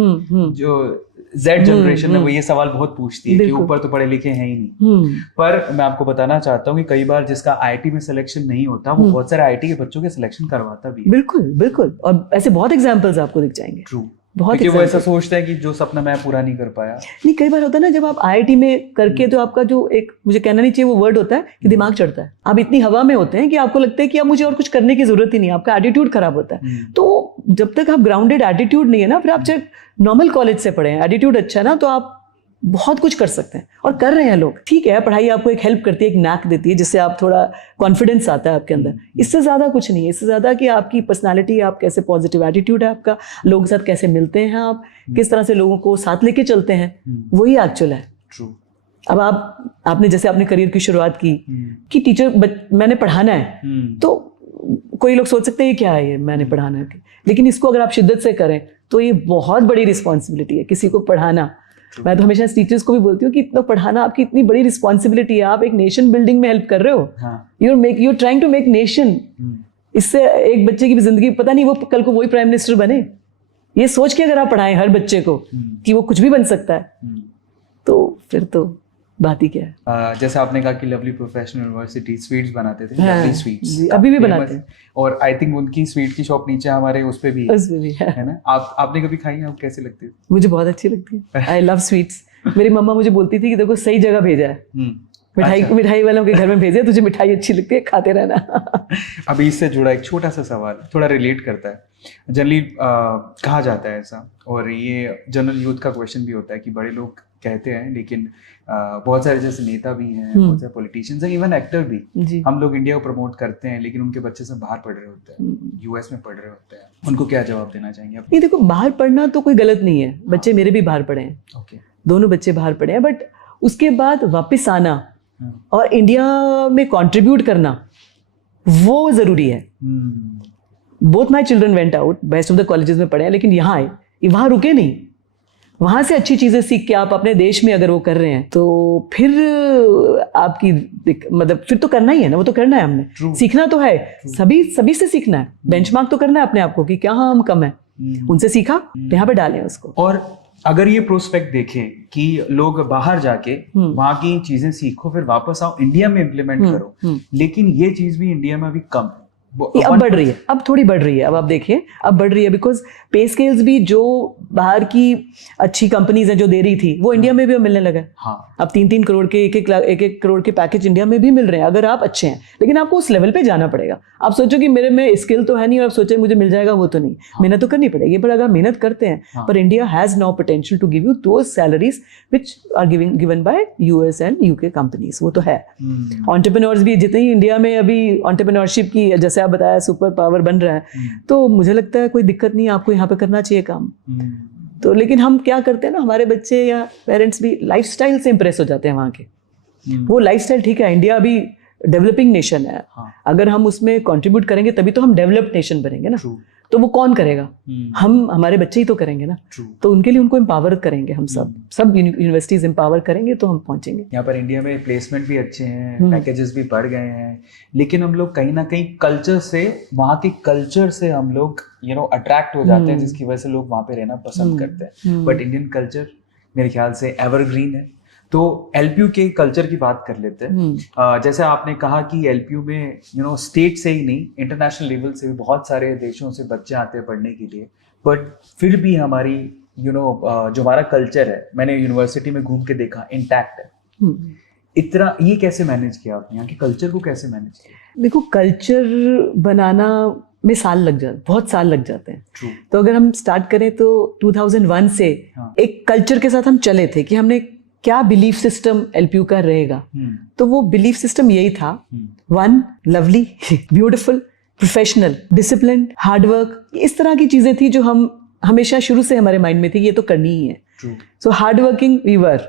जो जेड जनरेशन है, वो ये सवाल बहुत पूछती है कि ऊपर तो पढ़े लिखे हैं ही नहीं। पर मैं आपको बताना चाहता हूँ कि कई बार जिसका आईआईटी में सिलेक्शन नहीं होता, वो बहुत सारे आईआईटी के बच्चों के सिलेक्शन करवाता भी है। बिल्कुल बिल्कुल, और ऐसे बहुत एग्जांपल्स आपको दिख जाएंगे। ट्रू, क्योंकि वो ऐसा सोचता है कि जो सपना मैं पूरा नहीं कर पाया। नहीं, कई बार होता है ना, जब आप आईआईटी में करके तो आपका जो एक, मुझे कहना नहीं चाहिए वो वर्ड होता है कि दिमाग चढ़ता है। आप इतनी हवा में होते हैं कि आपको लगता है कि अब मुझे और कुछ करने की जरूरत ही नहीं, आपका एटीट्यूड खराब होता है। तो जब तक आप ग्राउंडेड एटीट्यूड नहीं है ना, फिर आप चाहे नॉर्मल कॉलेज से पढ़े हैं, एटीट्यूड अच्छा है ना, तो आप बहुत कुछ कर सकते हैं और कर रहे हैं लोग। ठीक है, पढ़ाई आपको एक हेल्प करती है, एक नैक देती है, जिससे आप थोड़ा कॉन्फिडेंस आता है आपके अंदर। इससे ज्यादा कुछ नहीं है। इससे ज्यादा कि आपकी पर्सनालिटी, आप कैसे, पॉजिटिव एटीट्यूड है आपका, लोगों के साथ कैसे मिलते हैं आप, किस तरह से लोगों को साथ लेके चलते हैं, वही एक्चुअल है। ट्रू। अब आपने जैसे अपने करियर की शुरुआत की कि टीचर मैंने पढ़ाना है, तो कोई लोग सोच सकते हैं क्या है ये मैंने पढ़ाना है, लेकिन इसको अगर आप शिद्दत से करें तो ये बहुत बड़ी रिस्पॉन्सिबिलिटी है किसी को पढ़ाना। मैं तो हमेशा टीचर्स को भी बोलती हूँ कि इतना पढ़ाना आपकी इतनी बड़ी रिस्पॉन्सिबिलिटी है। आप एक नेशन बिल्डिंग में हेल्प कर रहे हो, you trying to make nation. इससे एक बच्चे की भी जिंदगी, पता नहीं वो कल को वही प्राइम मिनिस्टर बने, ये सोच के अगर आप पढ़ाएं हर बच्चे को कि वो कुछ भी बन सकता है, तो फिर तो बात ही क्या है। जैसे आपने कहा कि लवली प्रोफेशनल यूनिवर्सिटी स्वीट्स बनाते थे, लवली स्वीट्स अभी भी बनाते हैं, और आई थिंक उनकी स्वीट की शॉप नीचे हमारे उस पे भी है ना। आपने कभी खाई है? आप कैसी लगती है? मुझे बहुत अच्छी लगती है। I love sweets. मेरी मम्मा मुझे बोलती थी कि देखो सही जगह भेजा है, मिठाई वालों के घर में भेजे, तुझे मिठाई अच्छी लगती है, खाते रहना। अभी इससे जुड़ा एक छोटा सा सवाल, थोड़ा रिलेट करता है। जनरली कहा जाता है ऐसा, और ये जनरल यूथ का क्वेश्चन भी होता है कि बड़े लोग कहते हैं, लेकिन बहुत सारे जैसे नेता भी हैं, बहुत सारे पॉलिटिशियंस हैं, इवन एक्टर भी, हम लोग इंडिया को प्रमोट करते हैं, लेकिन उनके बच्चे सब बाहर पढ़ रहे होते हैं, यूएस में पढ़ रहे होते हैं। उनको क्या जवाब देना चाहेंगे आप? नहीं देखो, बाहर पढ़ना तो कोई गलत नहीं है। बच्चे मेरे भी बाहर पढ़े हैं, दोनों बच्चे बाहर पढ़े हैं, बट उसके बाद वापस आना और इंडिया में कंट्रीब्यूट करना वो जरूरी है। Both my children went out, best of the colleges में पढ़े हैं, लेकिन यहाँ आए, वहाँ रुके नहीं, वहां से अच्छी चीजें सीख के आप अपने देश में अगर वो कर रहे हैं तो फिर आपकी, मतलब फिर तो करना ही है ना, वो तो करना है हमने। सीखना तो है, सभी से सीखना है, बेंचमार्क तो करना है अपने आप को कि क्या हम कम है, उनसे सीखा तो यहाँ पे डालें उसको। और अगर ये प्रोस्पेक्ट देखें कि लोग बाहर जाके वहां की चीजें सीखो फिर वापस आओ इंडिया में इम्प्लीमेंट करो, लेकिन ये चीज भी इंडिया में अभी कम है। ये अब बढ़ रही है, अब थोड़ी बढ़ रही है, अब आप देखिए अब बढ़ रही है, बिकॉज पे स्केल्स भी जो बाहर की अच्छी कंपनीज हैं जो दे रही थी वो इंडिया में भी अब मिलने लगा है। हाँ। अब 3-3 करोड़ के 1-1 करोड़ के पैकेज इंडिया में भी मिल रहे हैं अगर आप अच्छे हैं, लेकिन आपको उस लेवल पे जाना पड़ेगा। आप सोचो कि मेरे में स्किल तो है नहीं और आप सोचे मुझे मिल जाएगा, वो तो नहीं। मेहनत तो करनी पड़ेगी, पर अगर मेहनत करते हैं पर India has now potential to give you those salaries which are given by US and UK companies, वो तो है। एंटरप्रेन्योर्स भी जितनी इंडिया में अभी एंटरप्रेन्योरशिप की जैसे आप बताया सुपर पावर बन रहा है, तो मुझे लगता है कोई दिक्कत नहीं, आपको यहाँ पे करना चाहिए काम। तो लेकिन हम क्या करते हैं ना, हमारे बच्चे या पेरेंट्स भी लाइफस्टाइल से इंप्रेस हो जाते हैं वहाँ के। वो लाइफस्टाइल ठीक है, इंडिया अभी डेवलपिंग नेशन है। अगर हम उसमें कंट्रीब्यूट करेंगे तभी तो हम डेवलप्ड नेशन बनेंगे ना। तो वो कौन करेगा? हम, हमारे बच्चे ही तो करेंगे ना। तो उनके लिए उनको एम्पावर करेंगे, हम सब यूनिवर्सिटीज एम्पावर करेंगे तो हम पहुंचेंगे। यहाँ पर इंडिया में प्लेसमेंट भी अच्छे हैं, पैकेजेस भी बढ़ गए हैं, लेकिन हम लोग कहीं ना कहीं कल्चर से, वहाँ के कल्चर से हम लोग अट्रैक्ट हो जाते हैं, जिसकी वजह से लोग वहाँ पे रहना पसंद करते हैं। बट इंडियन कल्चर मेरे ख्याल से एवरग्रीन है। तो एलपीयू के कल्चर की बात कर लेते हैं। जैसे आपने कहा कि एलपीयू में स्टेट से ही नहीं, इंटरनेशनल लेवल से भी बहुत सारे देशों से बच्चे आते हैं पढ़ने के लिए, बट फिर भी हमारी जो हमारा कल्चर है, मैंने यूनिवर्सिटी में घूम के देखा, इंटैक्ट है। इतना ये कैसे मैनेज किया आपने? यहाँ के कल्चर को कैसे मैनेज किया? देखो, कल्चर बनाना में बहुत साल लग जाते हैं। तो अगर हम स्टार्ट करें तो 2001 से एक कल्चर के साथ हम चले थे कि हमने क्या बिलीफ सिस्टम एलपीयू का रहेगा। तो वो बिलीफ सिस्टम यही था, 1 lovely, beautiful, professional, discipline, hard work, इस तरह की चीजें थी जो हम हमेशा शुरू से हमारे माइंड में थी, ये तो करनी ही है। So hard working we were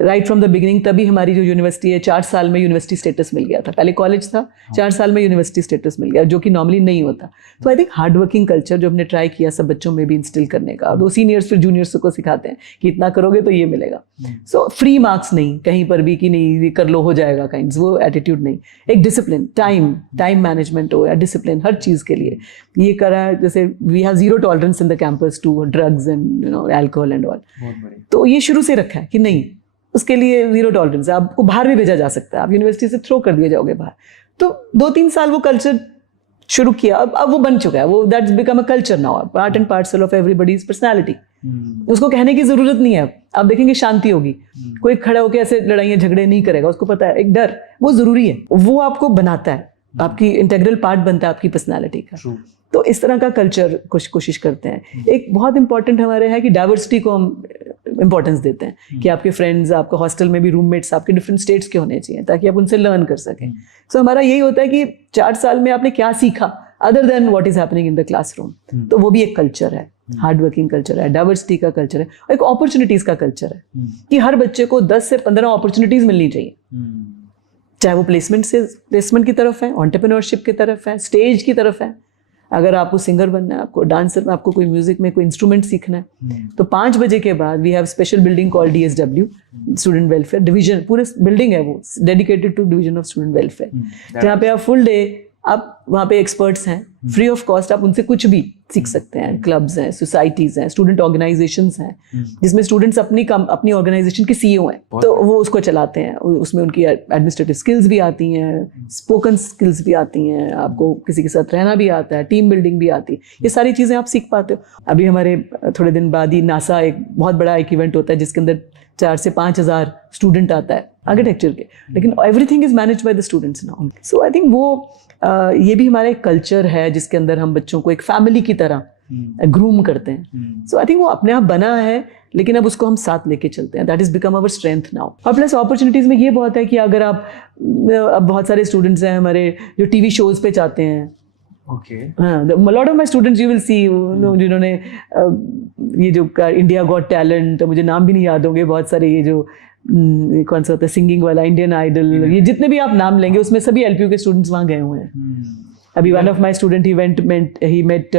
right from the beginning. तभी हमारी जो यूनिवर्सिटी है, 4 साल में यूनिवर्सिटी स्टेटस मिल गया था। पहले कॉलेज था, 4 साल में यूनिवर्सिटी स्टेटस मिल गया, जो कि नॉर्मली नहीं होता। तो I think hard working culture जो हमने ट्राई किया सब बच्चों में भी इंस्टिल करने का, और सीनियर्स फिर जूनियर्स को सिखाते हैं कि इतना करोगे तो ये मिलेगा। सो फ्री मार्क्स नहीं कहीं पर भी कि नहीं ये कर लो हो जाएगा काइंड्स, वो एटीट्यूड नहीं। एक डिसिप्लिन, टाइम मैनेजमेंट हो या डिसिप्लिन हर चीज के लिए ये करा। जैसे we have 0 tolerance in the campus to drugs and alcohol and all. तो ये शुरू से रखा है कि नहीं, उसके लिए 0 टॉलरेंस है। आपको बाहर भी भेजा जा सकता है, आप यूनिवर्सिटी से थ्रो कर दिए जाओगे बाहर। तो 2-3 साल वो कल्चर शुरू किया, अब वो बन चुका है, वो that's become a culture now, part and parcel of everybody's personality. उसको कहने की जरूरत नहीं है। आप देखेंगे शांति होगी, कोई खड़ा होकर ऐसे लड़ाइयाँ झगड़े नहीं करेगा, उसको पता है एक डर वो जरूरी है, वो आपको बनाता है, आपकी इंटेग्रल पार्ट बनता है आपकी पर्सनैलिटी का। तो इस तरह का कल्चर कोशिश करते हैं। एक बहुत इंपॉर्टेंट हमारे है कि डाइवर्सिटी को हम इंपॉर्टेंस देते हैं कि आपके फ्रेंड्स, आपके हॉस्टल में भी रूममेट्स आपके डिफरेंट स्टेट्स के होने चाहिए ताकि आप उनसे लर्न कर सकें। सो हमारा यही होता है कि 4 साल में आपने क्या सीखा other than what is happening in the classroom. तो वो भी एक कल्चर है, हार्ड वर्किंग कल्चर है, डाइवर्सिटी का कल्चर है, और एक अपॉर्चुनिटीज का कल्चर है कि हर बच्चे को 10 से 15 अपॉर्चुनिटीज मिलनी चाहिए, चाहे वो प्लेसमेंट की तरफ है, एंटरप्रेन्योरशिप की तरफ है, स्टेज की तरफ है। अगर आपको सिंगर बनना है, आपको डांसर में, आपको कोई म्यूजिक में कोई इंस्ट्रूमेंट सीखना है, तो 5 बजे के बाद we have special building called DSW, student welfare division. पूरे बिल्डिंग है वो dedicated to division of student welfare, जहाँ पे आप फुल डे, आप वहाँ पे एक्सपर्ट्स हैं, फ्री ऑफ कॉस्ट आप उनसे कुछ भी सीख सकते हैं। क्लब्स हैं, सोसाइटीज हैं, स्टूडेंट ऑर्गेनाइजेशंस हैं, जिसमें स्टूडेंट्स अपनी ऑर्गेनाइजेशन के CEO हैं, तो वो उसको चलाते हैं। उसमें उनकी एडमिनिस्ट्रेटिव स्किल्स भी आती हैं, स्पोकन स्किल्स भी आती हैं, आपको किसी के साथ रहना भी आता है, टीम बिल्डिंग भी आती है, ये सारी चीज़ें आप सीख पाते हो। अभी हमारे थोड़े दिन बाद ही नासा एक बहुत बड़ा एक इवेंट होता है जिसके अंदर 4 से 5 हज़ार स्टूडेंट आता है आर्किटेक्चर के, लेकिन everything is managed by the students now. So I think वो ये भी हमारा एक कल्चर है जिसके अंदर हम बच्चों को एक फैमिली की तरह ग्रूम करते हैं। सो आई थिंक वो अपने आप बना है, लेकिन अब उसको हम साथ लेके चलते हैं। That is become our strength now. और प्लस अपॉर्चुनिटीज में ये बहुत है कि अगर आप, अब बहुत सारे स्टूडेंट्स हैं हमारे जो टीवी शोज पे जाते हैं। Lot of my students you will see जिन्होंने ये जो इंडिया गॉट टैलेंट, मुझे नाम भी नहीं याद होंगे, बहुत सारे ये जो कौन सा होता है सिंगिंग वाला, इंडियन आइडल, ये जितने भी आप नाम लेंगे उसमें सभी एलपीयू के स्टूडेंट्स वहाँ गए हुए हैं। अभी one of my student he met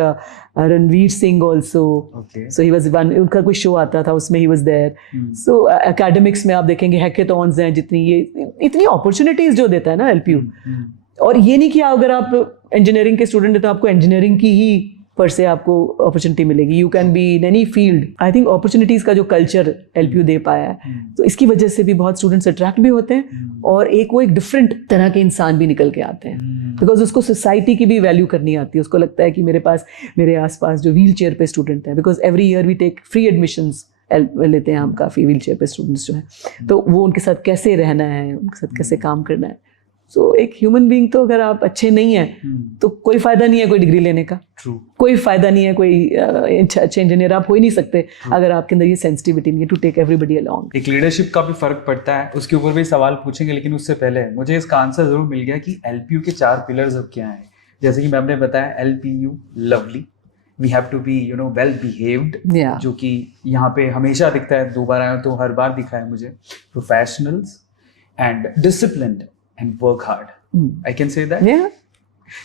Ranveer Singh also, so he was one, उनका कोई शो आता था उसमें he was there. So academics में आप देखेंगे हैकेथॉन्स हैं, जितनी ये इतनी अपॉर्चुनिटीज जो देता है ना एलपीयू। और ये नहीं कि अगर आप इंजीनियरिंग के स्टूडेंट हैं तो आपको इंजीनियरिंग की ही पर से आपको अपॉर्चुनिटी मिलेगी. You can be in any field. I think opportunities का जो कल्चर एलपीयू दे पाया है, तो इसकी वजह से भी बहुत स्टूडेंट्स अट्रैक्ट भी होते हैं और वो एक डिफरेंट तरह के इंसान भी निकल के आते हैं. बिकॉज उसको सोसाइटी की भी वैल्यू करनी आती है. उसको लगता है कि मेरे आसपास जो व्हील चेयर पे स्टूडेंट है, because every year we take free admissions लेते हैं हम काफ़ी व्हील चेयर पे स्टूडेंट्स जो हैं, तो वो उनके साथ कैसे रहना है, उनके साथ कैसे काम करना है. सो एक ह्यूमन बीइंग, तो अगर आप अच्छे नहीं हैं तो कोई फायदा नहीं है कोई डिग्री लेने का. कोई फायदा नहीं है, कोई अच्छे इंजीनियर आप हो ही नहीं सकते अगर आपके अंदर ये सेंसिटिविटी नहीं है टू टेक एवरीबॉडी अलोंग. एक लीडरशिप का भी फर्क पड़ता है, उसके ऊपर भी सवाल पूछेंगे, लेकिन उससे पहले मुझे इसका आंसर जरूर मिल गया कि एलपीयू के 4 पिलर्स अब क्या हैं. जैसे कि मैम ने बताया, LPU Lovely, we have to be well behaved, जो कि यहाँ पे हमेशा दिखता है, 2 बार आया तो हर बार दिखा है मुझे. Professionals and disciplined and work hard, I can say that.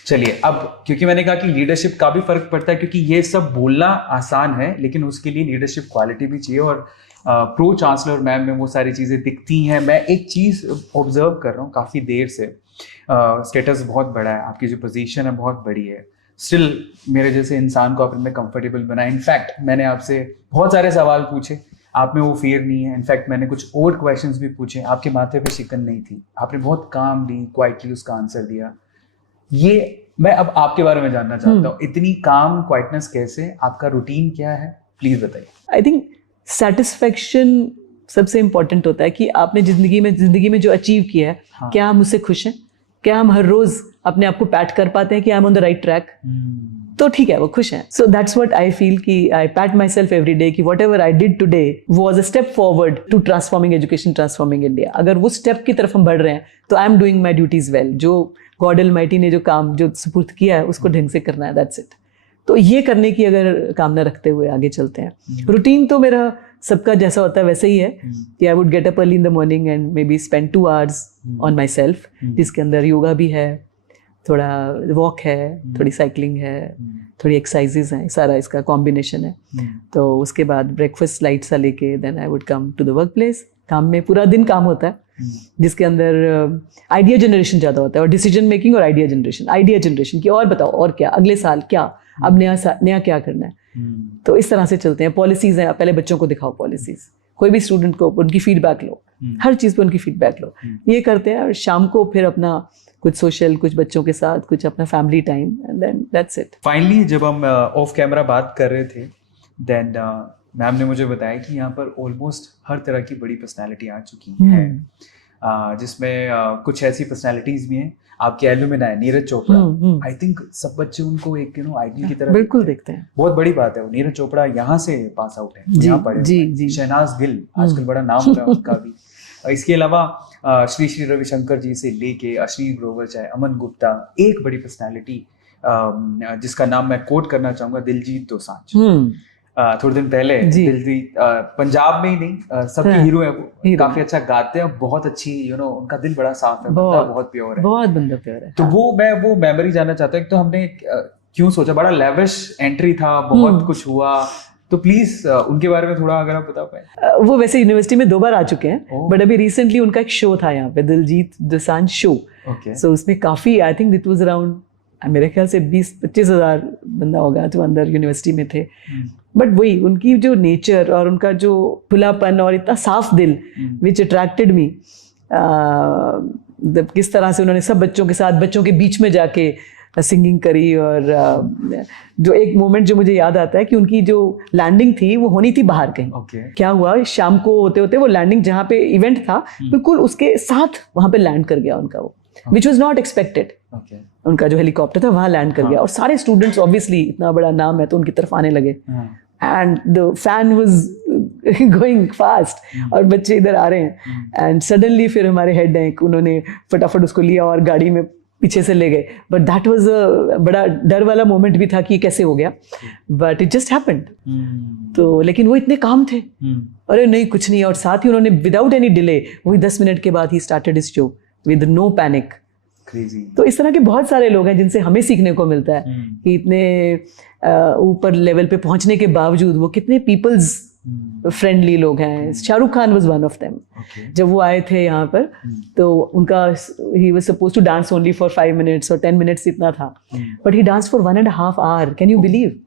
चलिए, अब क्योंकि मैंने कहा कि लीडरशिप का भी फर्क पड़ता है, क्योंकि ये सब बोलना आसान है लेकिन उसके लिए लीडरशिप क्वालिटी भी चाहिए, और प्रो चांसलर मैम में वो सारी चीज़ें दिखती हैं. मैं एक चीज़ ऑब्जर्व कर रहा हूँ काफ़ी देर से, स्टेटस बहुत बड़ा है, आपकी जो पोजीशन है बहुत बड़ी है, स्टिल मेरे जैसे इंसान को आपने कंफर्टेबल बनाया. इनफैक्ट मैंने आपसे बहुत सारे सवाल पूछे, आप में वो फियर नहीं है. इनफैक्ट मैंने कुछ और क्वेश्चंस भी पूछे, आपके माथे पे शिकन नहीं थी, आपने बहुत कामली क्वाइटली उसका आंसर दिया. ये मैं अब आपके बारे में जानना चाहता हूँ, इतनी काम क्वाइटनेस कैसे, आपका रूटीन क्या है, प्लीज बताइए. आई थिंक सेटिस्फेक्शन सबसे इंपॉर्टेंट होता है कि आपने जिंदगी में जो अचीव किया है, हाँ. क्या हम उससे खुश हैं, क्या हम हर रोज अपने आप को पैट कर पाते हैं कि I am on the right track, तो ठीक है, वो खुश हैं. So that's what I feel कि I pat myself every day कि whatever I did today was a step forward to transforming education, transforming India. अगर वो स्टेप की तरफ हम बढ़ रहे हैं तो I am doing my duties well. जो गॉड अलमाइटी ने जो काम जो सुपुर्द किया है उसको ढंग से करना है, दैट्स इट. तो ये करने की अगर कामना रखते हुए आगे चलते हैं. रूटीन तो मेरा सबका जैसा होता है वैसे ही है कि I would get up early in the morning and may be spend 2 hours on my self, जिसके अंदर योगा भी है, थोड़ा वॉक है, थोड़ी साइकिलिंग है, थोड़ी एक्सरसाइजेज हैं, सारा इसका कॉम्बिनेशन है. तो उसके बाद ब्रेकफास्ट लाइट सा लेके then I would come to the work place. काम में पूरा दिन काम होता है, जिसके अंदर आइडिया जनरेशन ज़्यादा होता है, और डिसीजन मेकिंग और आइडिया जनरेशन की, और बताओ और क्या, अगले साल क्या, अब नया क्या करना है. तो इस तरह से चलते हैं. पॉलिसीज हैं, पहले बच्चों को दिखाओ पॉलिसीज, कोई भी स्टूडेंट को उनकी फीडबैक लो, हर चीज़ पे उनकी फीडबैक लो, ये करते हैं. और शाम को फिर अपना कुछ सोशल, कुछ बच्चों के साथ, कुछ अपना family time, and then that's it. Finally जब हम ऑफ कैमरा बात कर रहे थे, देन मैम ने मुझे बताया कि यहाँ पर ऑलमोस्ट हर तरह की बड़ी पर्सनैलिटी आ चुकी है, जिसमें कुछ ऐसी पर्सनैलिटीज भी हैं. आपके alumni Neeraj Chopra, I think सब बच्चे उनको एक आइडल की तरह बिल्कुल देखते हैं. बहुत बड़ी बात है. वो नीरज चोपड़ा यहाँ से पास आउट है, यहाँ पढ़े. जी. शहनाज गिल आजकल बड़ा नाम हो रहा है उनका भी. इसके अलावा श्री रविशंकर जी से लेके अश्विनी ग्रोवर, चाहे अमन गुप्ता, एक बड़ी पर्सनैलिटी जिसका नाम मैं कोट करना चाहूंगा, दिलजीत दोसांझ. थोड़े दिन पहले दिलजीत पंजाब में ही नहीं, सबके हीरो है वो, काफी अच्छा गाते हैं, बहुत अच्छी उनका दिल बड़ा साफ है, बहुत प्योर है, बहुत बंदा प्योर है. तो मैं वो मेमोरी जानना चाहता हूँ. तो हमने क्यों सोचा, बड़ा लेविश एंट्री था, बहुत कुछ हुआ, तो प्लीज उनके बारे में थोड़ा अगर आप बता पाए. वो वैसे यूनिवर्सिटी में 2 बार आ चुके हैं, बट अभी रिसेंटली उनका एक शो था यहाँ पे, दिलजीत दोसांझ शो. सो उसमें काफी, I think it was around, मेरे ख्याल से 20-25 हज़ार बंदा होगा जो अंदर यूनिवर्सिटी में थे. बट वही उनकी जो नेचर और उनका जो खुलापन और इतना साफ दिल, विच अट्रैक्टेड मी. किस तरह से उन्होंने सब बच्चों के साथ, बच्चों के बीच में जाके सिंगिंग करी. और जो एक मोमेंट जो मुझे याद आता है कि उनकी जो लैंडिंग थी वो होनी थी बाहर कहीं. क्या हुआ, शाम को होते होते वो लैंडिंग जहाँ पे इवेंट था बिल्कुल उसके साथ वहाँ पे लैंड कर गया उनका, वो विच वॉज नॉट एक्सपेक्टेड. उनका जो हेलीकॉप्टर था वहाँ लैंड कर गया, और सारे स्टूडेंट्स ऑब्वियसली, इतना बड़ा नाम है तो उनकी तरफ आने लगे, and the fan was going fast और बच्चे इधर आ रहे हैं. एंड सडनली फिर हमारे हेड हैं, उन्होंने फटाफट उसको लिया और गाड़ी में पीछे से ले गए. बट दैट वाज अ बड़ा डर वाला मोमेंट भी था कि कैसे हो गया, बट इट जस्ट हैपेंड. तो लेकिन वो इतने काम थे, अरे नहीं कुछ नहीं. और साथ ही उन्होंने विदाउट एनी डिले, वही 10 मिनट के बाद ही started his show with no panic. तो इस तरह के बहुत सारे लोग हैं जिनसे हमें सीखने को मिलता है कि इतने ऊपर लेवल पे पहुंचने के बावजूद वो कितने पीपल्स फ्रेंडली लोग हैं. Shahrukh Khan was one of them. जब वो आए थे यहाँ पर तो उनका he was suppose to dance only for 5 minutes और 10 मिनट्स इतना था, but he dance for 1.5 hour. Can you believe?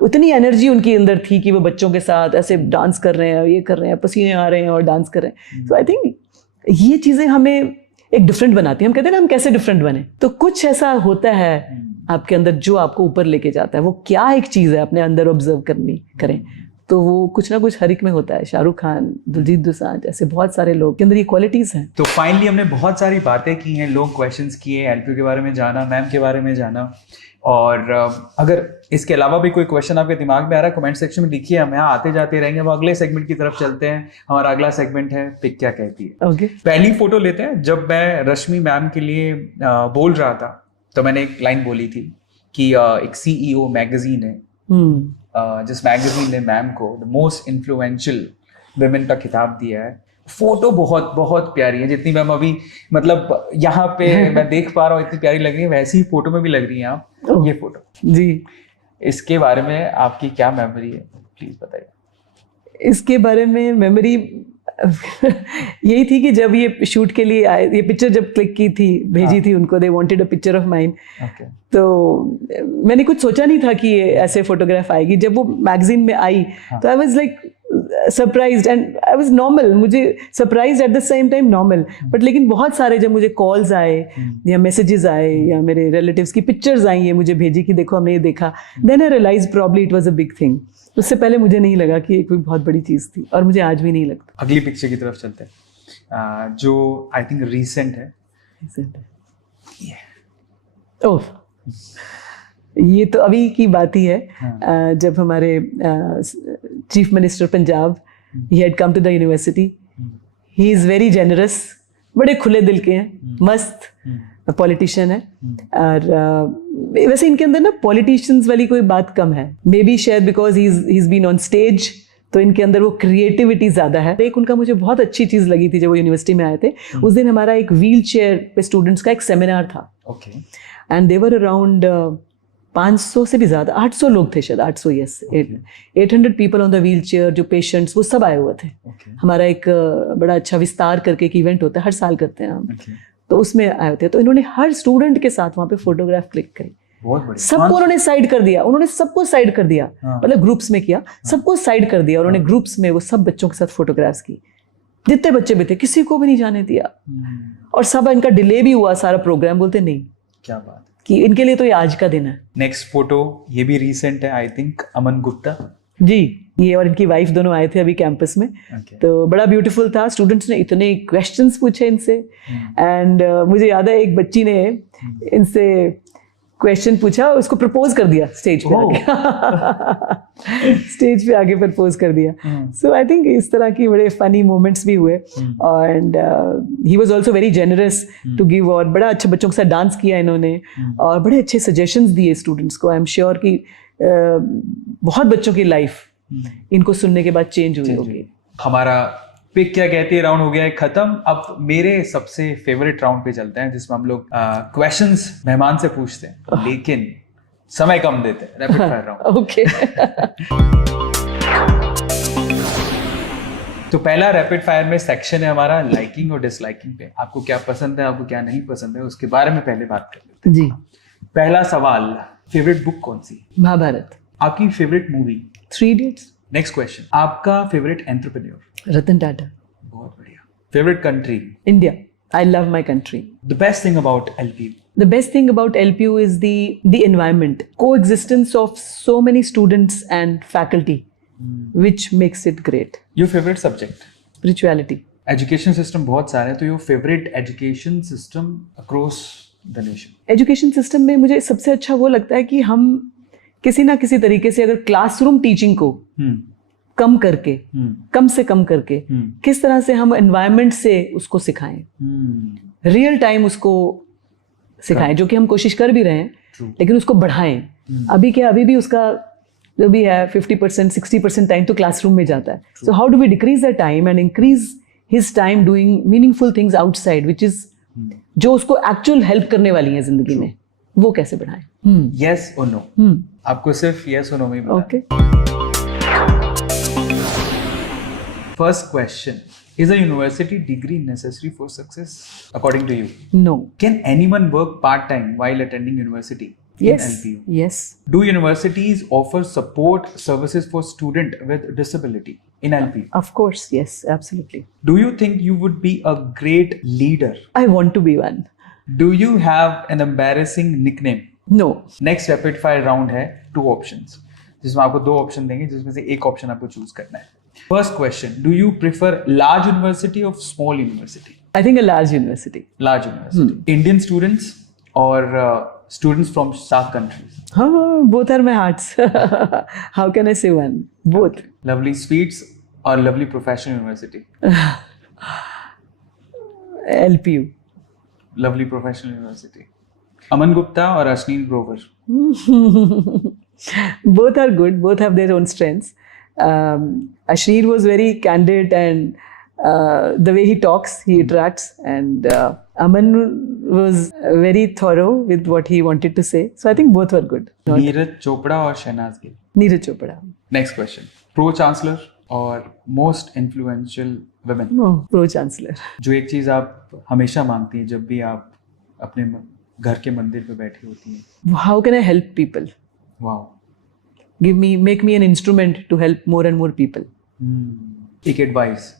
उतनी एनर्जी उनके अंदर थी कि वो बच्चों के साथ ऐसे डांस कर रहे हैं, ये कर रहे हैं, पसीने आ रहे हैं और डांस कर रहे हैं. सो आई थिंक ये चीज़ें हमें एक डिफरेंट बनाती हैं. हम कहते हैं ना हम कैसे डिफरेंट बने, तो कुछ ऐसा होता है आपके अंदर जो आपको ऊपर लेके जाता है. वो क्या एक चीज़ है अपने अंदर ऑब्जर्व करें तो वो कुछ ना कुछ हर एक में होता है. शाहरुख खान, दिलजीत दोसांझ, ऐसे बहुत सारे लोग के अंदर ये क्वालिटीज हैं. तो फाइनली हमने बहुत सारी बातें की हैं, लोग क्वेश्चंस किए, एलपीयू के बारे में जाना, मैम के बारे में जाना. और अगर इसके अलावा भी कोई क्वेश्चन आपके दिमाग में आ रहा है कमेंट सेक्शन में लिखिए, हम यहाँ आते जाते रहेंगे. वो अगले सेगमेंट की तरफ चलते हैं. हमारा अगला सेगमेंट है पिक क्या कहती है. ओके. पहली फोटो लेते हैं. जब मैं रश्मि मैम के लिए बोल रहा था तो मैंने एक लाइन बोली थी कि एक CEO मैगजीन है, जिस मैगजीन ने मैम को द मोस्ट इन्फ्लुएंशियल वुमेन का खिताब दिया है. फोटो बहुत बहुत प्यारी है. जितनी मैम अभी मतलब यहाँ पे मैं देख पा रहा हूँ इतनी प्यारी लग रही है, वैसी ही फोटो में भी लग रही है आप. ये फोटो जी, इसके बारे में आपकी क्या मेमोरी है, प्लीज बताइए. इसके बारे में मेमोरी यही थी कि जब ये शूट के लिए आए, ये पिक्चर जब क्लिक की थी, भेजी थी उनको, they wanted a picture of mine. तो मैंने कुछ सोचा नहीं था कि ये ऐसे फोटोग्राफ आएगी. जब वो मैगजीन में आई तो I was like surprised and I was normal. मुझे surprised at the same time normal. But लेकिन बहुत सारे जब मुझे कॉल्स आए या मैसेजेस आए या मेरे रिलेटिव्स की पिक्चर्स आई, ये मुझे भेजी कि देखो हमने ये देखा, then I realize probably it was a big thing. उससे पहले मुझे नहीं लगा कि ये कोई बहुत बड़ी चीज़ थी और मुझे आज भी नहीं लगता. अगली पिक्चर की तरफ चलते हैं जो आई थिंक रिसेंट है. ओह, ये तो अभी की बात ही है. जब हमारे chief minister Punjab, he had come to the university. He is very generous, बड़े खुले दिल के हैं, मस्त पॉलिटिशियन है. और वैसे इनके अंदर ना पॉलिटिशियंस वाली कोई बात कम है. मे बी शायद because he is been on stage, तो इनके अंदर वो क्रिएटिविटी ज़्यादा है. एक उनका मुझे बहुत अच्छी चीज़ लगी थी जब वो यूनिवर्सिटी में आए थे. उस दिन हमारा एक व्हील चेयर पे स्टूडेंट्स का एक सेमिनार था. ओके. एंड देवर अराउंड 500 से भी ज़्यादा, 800 लोग थे शायद, 800, yes, 800 people on the wheel chair. जो पेशेंट्स वो सब आए हुए थे. हमारा एक बड़ा अच्छा विस्तार करके एक इवेंट होता है, हर साल करते हैं हम. तो उसमें आए थे. तो इन्होंने हर स्टूडेंट के साथ वहाँ पे फोटोग्राफ क्लिक करी. सबको उन्होंने साइड कर दिया. उन्होंने सबको साइड कर दिया, मतलब ग्रुप्स में किया, सबको साइड कर दिया. उन्होंने ग्रुप्स में वो सब बच्चों के साथ फोटोग्राफ्स की, जितने बच्चे भी थे, किसी को भी नहीं जाने दिया. और सब इनका डिले भी हुआ सारा प्रोग्राम. बोलते नहीं, क्या बात कि इनके लिए तो ये आज का दिन है. नेक्स्ट फोटो ये भी रिसेंट है, आई थिंक अमन गुप्ता जी. ये और इनकी वाइफ दोनों आए थे अभी कैंपस में. तो बड़ा ब्यूटीफुल था. स्टूडेंट्स ने इतने क्वेश्चंस पूछे इनसे. एंड मुझे याद है एक बच्ची ने इनसे क्वेश्चन पूछा, उसको प्रपोज कर दिया स्टेज पे आके. स्टेज पे आके प्रपोज कर दिया. सो आई थिंक इस तरह की बड़े फनी मोमेंट्स भी हुए. And he was also very generous to give. और बड़ा अच्छा बच्चों के साथ डांस किया इन्होंने और बड़े अच्छे सजेशंस दिए स्टूडेंट्स को. आई एम श्योर कि बहुत बच्चों की लाइफ इनको सुनने के बाद चेंज हुई होगी. हमारा पिक क्या कहती है राउंड हो गया है खत्म. अब मेरे सबसे फेवरेट राउंड पे चलते हैं, जिसमें हम लोग क्वेश्चंस मेहमान से पूछते हैं, लेकिन समय कम देते हैं. Rapid fire round. ओके. तो पहला रैपिड फायर में सेक्शन है हमारा लाइकिंग और डिसलाइकिंग पे. आपको क्या पसंद है, आपको क्या नहीं पसंद है, उसके बारे में पहले बात कर लेते हैं. जी. पहला सवाल, फेवरेट बुक कौन सी? महाभारत. आपकी favourite movie? 3 Idiots. Next question, आपका फेवरेट एंटरप्रेन्योर? रतन टाटा. बहुत बढ़िया. Favourite country? India. I love my country. The best thing about LPU? The best thing about LPU is the environment, coexistence of so many students and faculty, which makes it great. Your favorite subject? Spirituality. Education system बहुत सारे हैं, तो your favourite education system across the nation? Education system में मुझे सबसे अच्छा वो लगता है कि हम किसी ना किसी तरीके से अगर क्लासरूम टीचिंग को कम करके, कम से कम करके, किस तरह से हम एनवायरनमेंट से उसको सिखाएं, रियल टाइम उसको सिखाएं, जो कि हम कोशिश कर भी रहे हैं, लेकिन उसको बढ़ाएं. अभी क्या, अभी भी उसका जो भी है 50% 60% टाइम तो क्लासरूम में जाता है. So how do we decrease the time and increase his time doing meaningful things outside, which is जो उसको एक्चुअल हेल्प करने वाली है जिंदगी में, वो कैसे बढ़ाएं? यस और नो. आपको सिर्फ यस और नो में ही okay. First question: Is a university degree necessary for success, according to you? No. Can anyone work part-time while attending university? Yes. In LPU? Yes. Do universities offer support services for student with disability in LPU? Of course. Yes. Absolutely. Do you think you would be a great leader? I want to be one. Do you have an embarrassing nickname? No. Next rapid fire round है 2 options, जिसमें आपको 2 option देंगे, जिसमें से एक option आपको choose करना है. First question: do you prefer large university और small university? I think a large university. Large university. Indian students और students from SAARC countries? Both are my hearts. How can I say one? Both. Lovely sweets और lovely professional university? LPU. Lovely professional university. Aman Gupta और Ashneer Grover? Both are good. Both have their own strengths. Ashneer was very candid and the way he talks, he attracts. And Aman was very thorough with what he wanted to say. So I think both were good. Neeraj Chopra और Shehnaaz Gill? Neeraj Chopra. Next question: pro chancellor और most influential women? No, Pro Chancellor. जो एक चीज आप हमेशा मांगती हैं जब भी आप अपने घर के मंदिर पे बैठी होती हैं? How can I help people? Wow. Make me an instrument to help more and more people. एक एडवाइस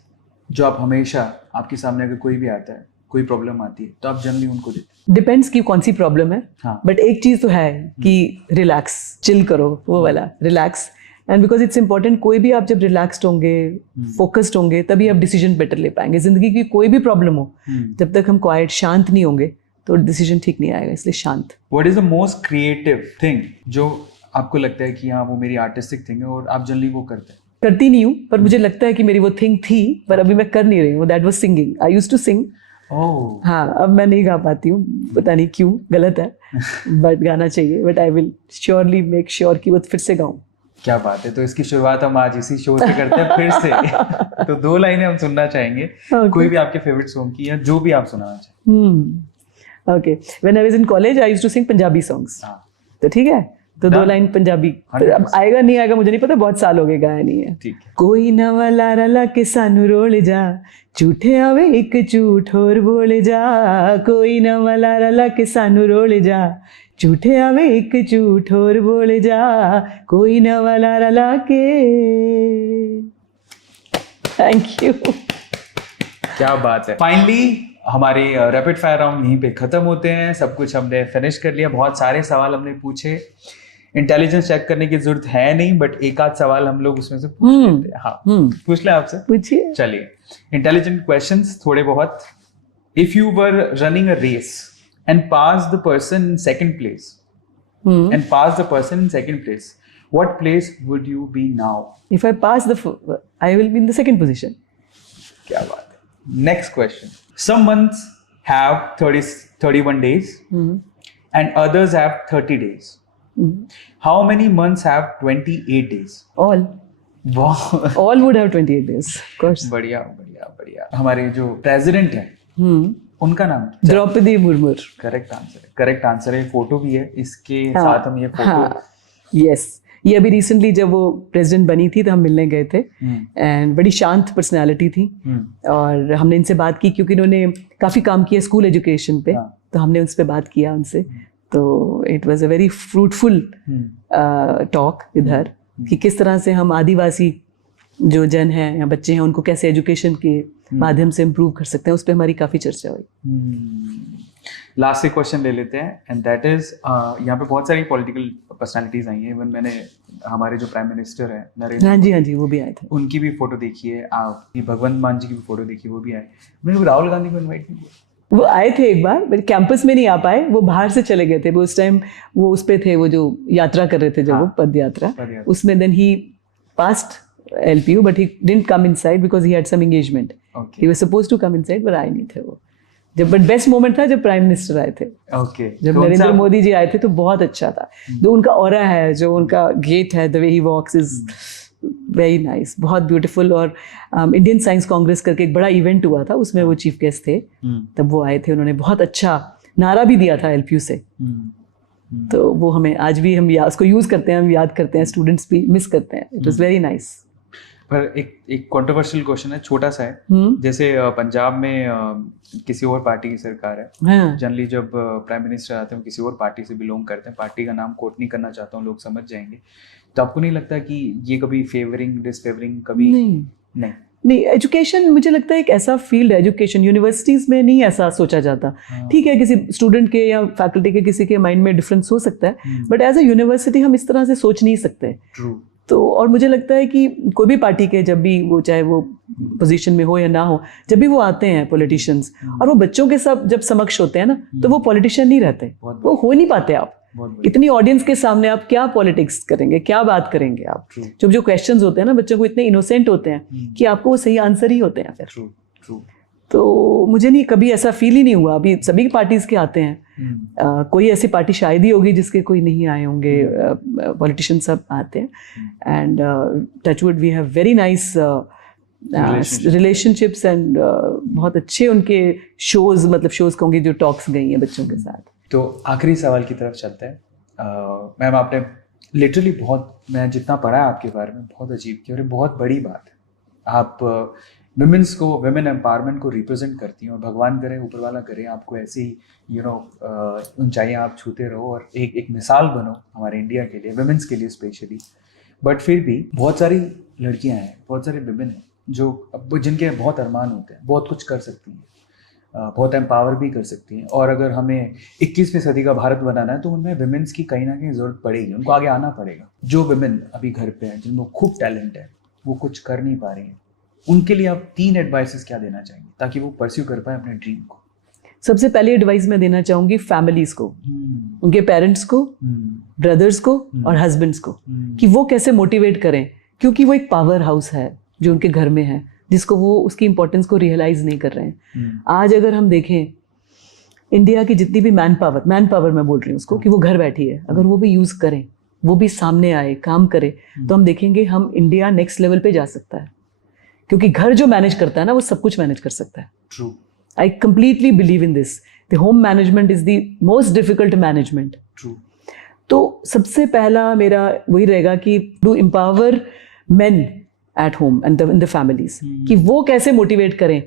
जो आप हमेशा, आपके सामने अगर कोई भी आता है, कोई प्रॉब्लम आती है, तो आप जनरली उनको देते डिपेंड्स कि कौन सी प्रॉब्लम है. हाँ. बट एक चीज तो है कि रिलैक्स, चिल करो, वो वाला relax. And because it's important, कोई भी आप जब रिलैक्स्ड होंगे, फोकस्ड होंगे, तभी आप डिसीजन बेटर ले पाएंगे. जिंदगी की कोई भी प्रॉब्लम हो, जब तक हम क्वाइट, शांत नहीं होंगे, तो डिसीजन ठीक नहीं आएगा. इसलिए शांत. What is the most creative thing जो आपको लगता है कि हाँ वो मेरी आर्टिस्टिक थिंग है और आप जनरली वो करते हैं? करती नहीं हूँ, पर मुझे लगता है कि मेरी वो थिंग थी, पर अभी मैं कर नहीं रही हूँ. That was singing. I used to sing. हाँ, अब मैं नहीं गा पाती हूँ, पता नहीं क्यों, गलत है. बट गाना चाहिए. But I will surely make sure कि वो फिर से गाऊं. क्या बात है. तो इसकी शुरुआत हम आज इसी शो से करते हैं फिर से. तो 2 लाइनें हम सुनना चाहेंगे. कोई भी आपके फेवरेट सॉन्ग की, या जो भी आप सुनाना चाहें. Okay. When I was in college I used to sing Punjabi songs. तो ठीक है, तो 2 लाइन पंजाबी. अब आएगा नहीं आएगा मुझे नहीं पता, बहुत साल हो गए गाया नहीं है. ठीक है. कोई नवा लारा ला के सानू रोल जा, झूठे आवे एक झूठ होर बोले जा. कोई नवा लारा ला के सानू रोल जा, झूठे आवे एक झूठ होर बोले जा. कोई नवा लारा ला के. Thank you. क्या बात है. फाइनली हमारे रैपिड फायर राउंड यहीं पे खत्म होते हैं. सब कुछ हमने फिनिश कर लिया. बहुत सारे सवाल हमने पूछे. इंटेलिजेंस चेक करने की जरूरत है नहीं, बट एक आध सवाल हम लोग उसमें से पूछ लेते हैं. हाँ, पूछ ले आपसे. पूछिए. चलिए, इंटेलिजेंट क्वेश्चंस थोड़े बहुत. If you were running a race and pass the person in second place, what place would you be now? If I pass I will be in the second position. क्या बात है. Next question. Some months have 31 days and others have 30 days. How many months have 28 days? All. Wow. All would have 28 days, of course. बढ़िया बढ़िया बढ़िया. हमारे जो president हैं, उनका नाम? Draupadi Murmu. Correct answer. Correct answer है. फोटो भी है इसके साथ. हम ये फोटो. यस. ये अभी रिसेंटली जब वो प्रेसिडेंट बनी थी तो हम मिलने गए थे. एंड बड़ी शांत पर्सनालिटी थी. और हमने इनसे बात की क्योंकि इन्होंने काफ़ी काम किया स्कूल एजुकेशन पे. तो हमने उस पर बात किया उनसे. तो it was a very fruitful talk with her कि किस तरह से हम आदिवासी जो जन हैं या बच्चे हैं उनको कैसे एजुकेशन के माध्यम से इम्प्रूव कर सकते हैं. उस पर हमारी काफ़ी चर्चा हुई. लास्ट से क्वेश्चन ले लेते हैं, एंड दैट इज, यहाँ पे बहुत सारी पॉलिटिकल पर्सनालिटीज आई हैं. इवन मैंने हमारे जो प्राइम मिनिस्टर है नरेंद्र, हाँ जी वो भी आए थे. उनकी भी फोटो देखी है. आपकी भगवंत मान जी की भी फोटो देखी, वो भी आए. मैंने राहुल गांधी को इन्वाइट नहीं किया. वो आए थे एक बार, बट कैंपस में नहीं आ पाए. वो बाहर से चले गए थे. वो उस टाइम वो उस पे थे, वो जो यात्रा कर रहे थे, जब वो पद यात्रा, उसमें then he passed LPU, but he didn't come inside because he had some engagement. Okay. He was supposed to come inside, but आए नहीं थे वो. बट बेस्ट मोमेंट था जब प्राइम मिनिस्टर आए थे. Okay. जब नरेंद्र मोदी जी आए थे तो बहुत अच्छा था. जो उनका ऑरा है, जो उनका गेट है, the way he walks is very nice, बहुत ब्यूटीफुल. और इंडियन साइंस कांग्रेस करके एक बड़ा इवेंट हुआ था, उसमें वो चीफ गेस्ट थे. तब वो आए थे. उन्होंने बहुत अच्छा नारा भी दिया था LPU से. तो वो हमें आज भी हम उसको यूज करते हैं, हम याद करते हैं. स्टूडेंट्स भी मिस करते हैं. It was very nice. पर एक कंट्रोवर्शियल क्वेश्चन है, छोटा सा है। जैसे पंजाब में किसी और पार्टी की सरकार है, हाँ। जनरली जब प्राइम मिनिस्टर आते हैं वो किसी और पार्टी से बिलोंग करते हैं, पार्टी का नाम कोट नहीं करना चाहता हूँ, लोग समझ जाएंगे। तो आपको नहीं लगता कि ये कभी फेवरिंग डिसफेवरिंग कभी नहीं, एजुकेशन मुझे लगता है एक ऐसा फील्ड है, एजुकेशन यूनिवर्सिटीज में नहीं ऐसा सोचा जाता। ठीक है, किसी स्टूडेंट के या फैकल्टी के किसी के माइंड में डिफरेंस हो सकता है, बट एज अ यूनिवर्सिटी हम इस तरह से सोच नहीं सकते। तो और मुझे लगता है कि कोई भी पार्टी के जब भी वो, चाहे वो पोजीशन में हो या ना हो, जब भी वो आते हैं पॉलिटिशियंस और वो बच्चों के सब जब समक्ष होते हैं ना, तो वो पॉलिटिशियन नहीं रहते, वो हो नहीं पाते। आप इतनी ऑडियंस के सामने आप क्या पॉलिटिक्स करेंगे, क्या बात करेंगे आप? जो क्वेश्चंस होते हैं ना बच्चों को, इतने इनोसेंट होते हैं कि आपको वो सही आंसर ही होते हैं फिर। तो मुझे नहीं, कभी ऐसा फील ही नहीं हुआ। अभी सभी पार्टीज के आते हैं, कोई ऐसी पार्टी शायद ही होगी जिसके कोई नहीं आए होंगे, पॉलिटिशियन सब आते हैं। And touch wood we have very nice relationships and बहुत अच्छे उनके शोज, मतलब शोज कहूँगी जो टॉक्स गई हैं बच्चों के साथ। तो आखिरी सवाल की तरफ चलते हैं। मैम, आपने लिटरली बहुत, मैं जितना पढ़ा है आपके बारे में, बहुत अजीब की और बहुत बड़ी बात है। आप विमेंस को, विमेन एम्पावरमेंट को रिप्रेजेंट करती हैं, और भगवान करे, ऊपर वाला करे, आपको ऐसी ऊंचाइयाँ आप छूते रहो और एक मिसाल बनो हमारे इंडिया के लिए, विमेंस के लिए स्पेशली। बट फिर भी बहुत सारी लड़कियाँ हैं, बहुत सारे विमेन हैं जो जिनके बहुत अरमान होते हैं, बहुत कुछ कर सकती हैं, बहुत एम्पावर भी कर सकती हैं। और अगर हमें 21वीं सदी का भारत बनाना है तो उनमें विमेंस की कहीं ना कहीं ज़रूरत पड़ेगी, उनको आगे आना पड़ेगा। जो विमेन अभी घर पे हैं, जिनमें खूब टैलेंट है, वो कुछ कर नहीं पा रही हैं, उनके लिए आप 3 एडवाइसेस क्या देना चाहेंगे ताकि वो परस्यू कर पाए अपने ड्रीम को? सबसे पहले एडवाइस मैं देना चाहूँगी फैमिलीज को, उनके पेरेंट्स को, ब्रदर्स को और हस्बैंड्स को, कि वो कैसे मोटिवेट करें, क्योंकि वो एक पावर हाउस है जो उनके घर में है, जिसको वो उसकी इंपॉर्टेंस को रियलाइज नहीं कर रहे हैं। आज अगर हम देखें इंडिया की जितनी भी मैन पावर मैं बोल रही हूँ उसको, कि वो घर बैठी है, अगर वो भी यूज करें, वो भी सामने आए, काम करे, तो हम देखेंगे हम इंडिया नेक्स्ट लेवल पे जा सकता है। क्योंकि घर जो मैनेज करता है ना, वो सब कुछ मैनेज कर सकता है। True, I completely believe in this. The home management is the most difficult management. True. तो सबसे पहला मेरा वही रहेगा कि to empower men at home and in the families, कि वो कैसे मोटिवेट करें,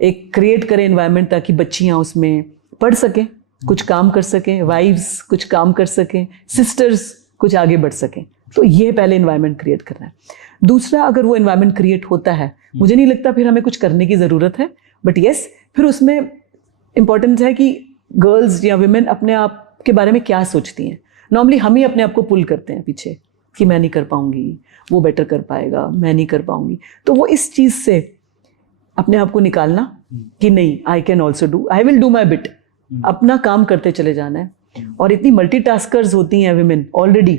एक क्रिएट करें एनवायरनमेंट ताकि बच्चियां उसमें पढ़ सकें, कुछ काम कर सकें, वाइफ्स कुछ काम कर सकें, सिस्टर्स कुछ आगे बढ़ सकें। तो ये पहले एनवायरनमेंट क्रिएट करना है। दूसरा, अगर वो एनवायरनमेंट क्रिएट होता है, मुझे नहीं लगता फिर हमें कुछ करने की ज़रूरत है, बट येस, फिर उसमें इम्पॉर्टेंस है कि गर्ल्स या विमेन अपने आप के बारे में क्या सोचती हैं। नॉर्मली हम ही अपने आप को पुल करते हैं पीछे कि मैं नहीं कर पाऊंगी, वो बेटर कर पाएगा, मैं नहीं कर पाऊंगी। तो वो इस चीज़ से अपने आप को निकालना कि नहीं, I can also do, I will do my bit, अपना काम करते चले जाना है। और इतनी मल्टीटास्कर्स होती हैं विमेन ऑलरेडी,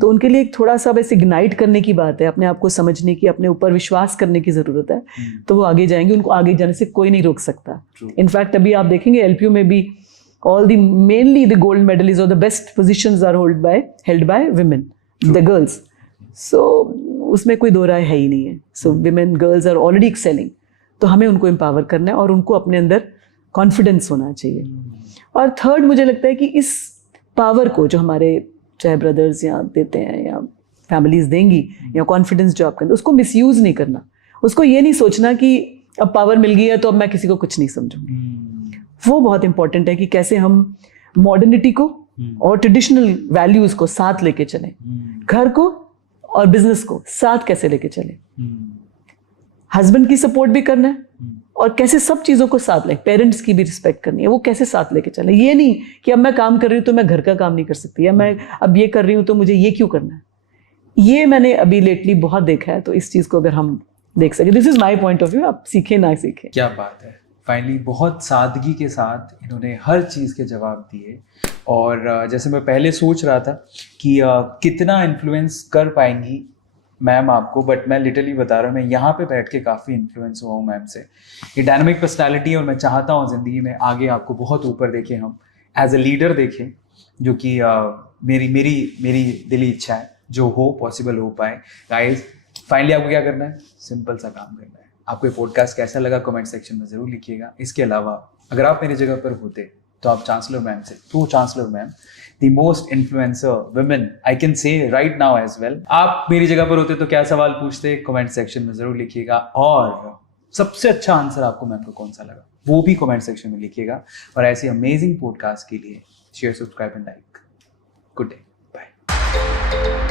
तो उनके लिए थोड़ा सा बस इग्नाइट करने की बात है, अपने आप को समझने की, अपने ऊपर विश्वास करने की ज़रूरत है, तो वो आगे जाएंगे। उनको आगे जाने से कोई नहीं रोक सकता। इनफैक्ट अभी आप देखेंगे एलपीयू में भी all the mainly the gold medalists or the best positions are held by women, the girls. So उसमें कोई दो राय है ही नहीं है। So women, girls are already excelling. तो हमें उनको एम्पावर करना है और उनको अपने अंदर कॉन्फिडेंस होना चाहिए। और थर्ड, मुझे लगता है कि इस पावर को जो हमारे चाहे ब्रदर्स या देते हैं या फैमिलीज देंगी, या कॉन्फिडेंस जो आपके अंदर, उसको मिसयूज नहीं करना। उसको ये नहीं सोचना कि अब पावर मिल गई है तो अब मैं किसी को कुछ नहीं समझूंगी। वो बहुत इंपॉर्टेंट है कि कैसे हम मॉडर्निटी को और ट्रेडिशनल वैल्यूज को साथ लेके चलें, घर को और बिजनेस को साथ कैसे लेके चलें, हस्बैंड की सपोर्ट भी करना है और कैसे सब चीज़ों को साथ लें, पेरेंट्स की भी रिस्पेक्ट करनी है, वो कैसे साथ लेके चलें। ये नहीं कि अब मैं काम कर रही हूँ तो मैं घर का काम नहीं कर सकती, या मैं अब ये कर रही हूँ तो मुझे ये क्यों करना है। ये मैंने अभी लेटली बहुत देखा है। तो इस चीज़ को अगर हम देख सके, this is my point of view, आप सीखे ना सीखे। क्या बात है। फाइनली बहुत सादगी के साथ इन्होंने हर चीज़ के जवाब दिए। और जैसे मैं पहले सोच रहा था कि कितना इन्फ्लुएंस कर पाएंगी मैम आपको, बट मैं लिटरली बता रहा हूँ, मैं यहाँ पे बैठ के काफ़ी इन्फ्लुएंस हुआ हूँ मैम से। ये डायनामिक पर्सनालिटी है और मैं चाहता हूँ ज़िंदगी में आगे आपको बहुत ऊपर देखें, हम एज ए लीडर देखें, जो कि मेरी दिली इच्छा है, जो हो पॉसिबल हो पाए। गाइस, फाइनली आपको क्या करना है? सिंपल सा काम करना है। आपको ये पॉडकास्ट कैसा लगा कमेंट सेक्शन में ज़रूर लिखिएगा। इसके अलावा अगर आप मेरी जगह पर होते तो आप chancellor ma'am the most influencer women I can say right now as well. आप मेरी जगह पर होते तो क्या सवाल पूछते, कमेंट सेक्शन में जरूर लिखिएगा, और सबसे अच्छा आंसर आपको मैम को कौन सा लगा वो भी कमेंट सेक्शन में लिखिएगा। और ऐसी अमेजिंग पॉडकास्ट के लिए share, subscribe and like. Good day, bye.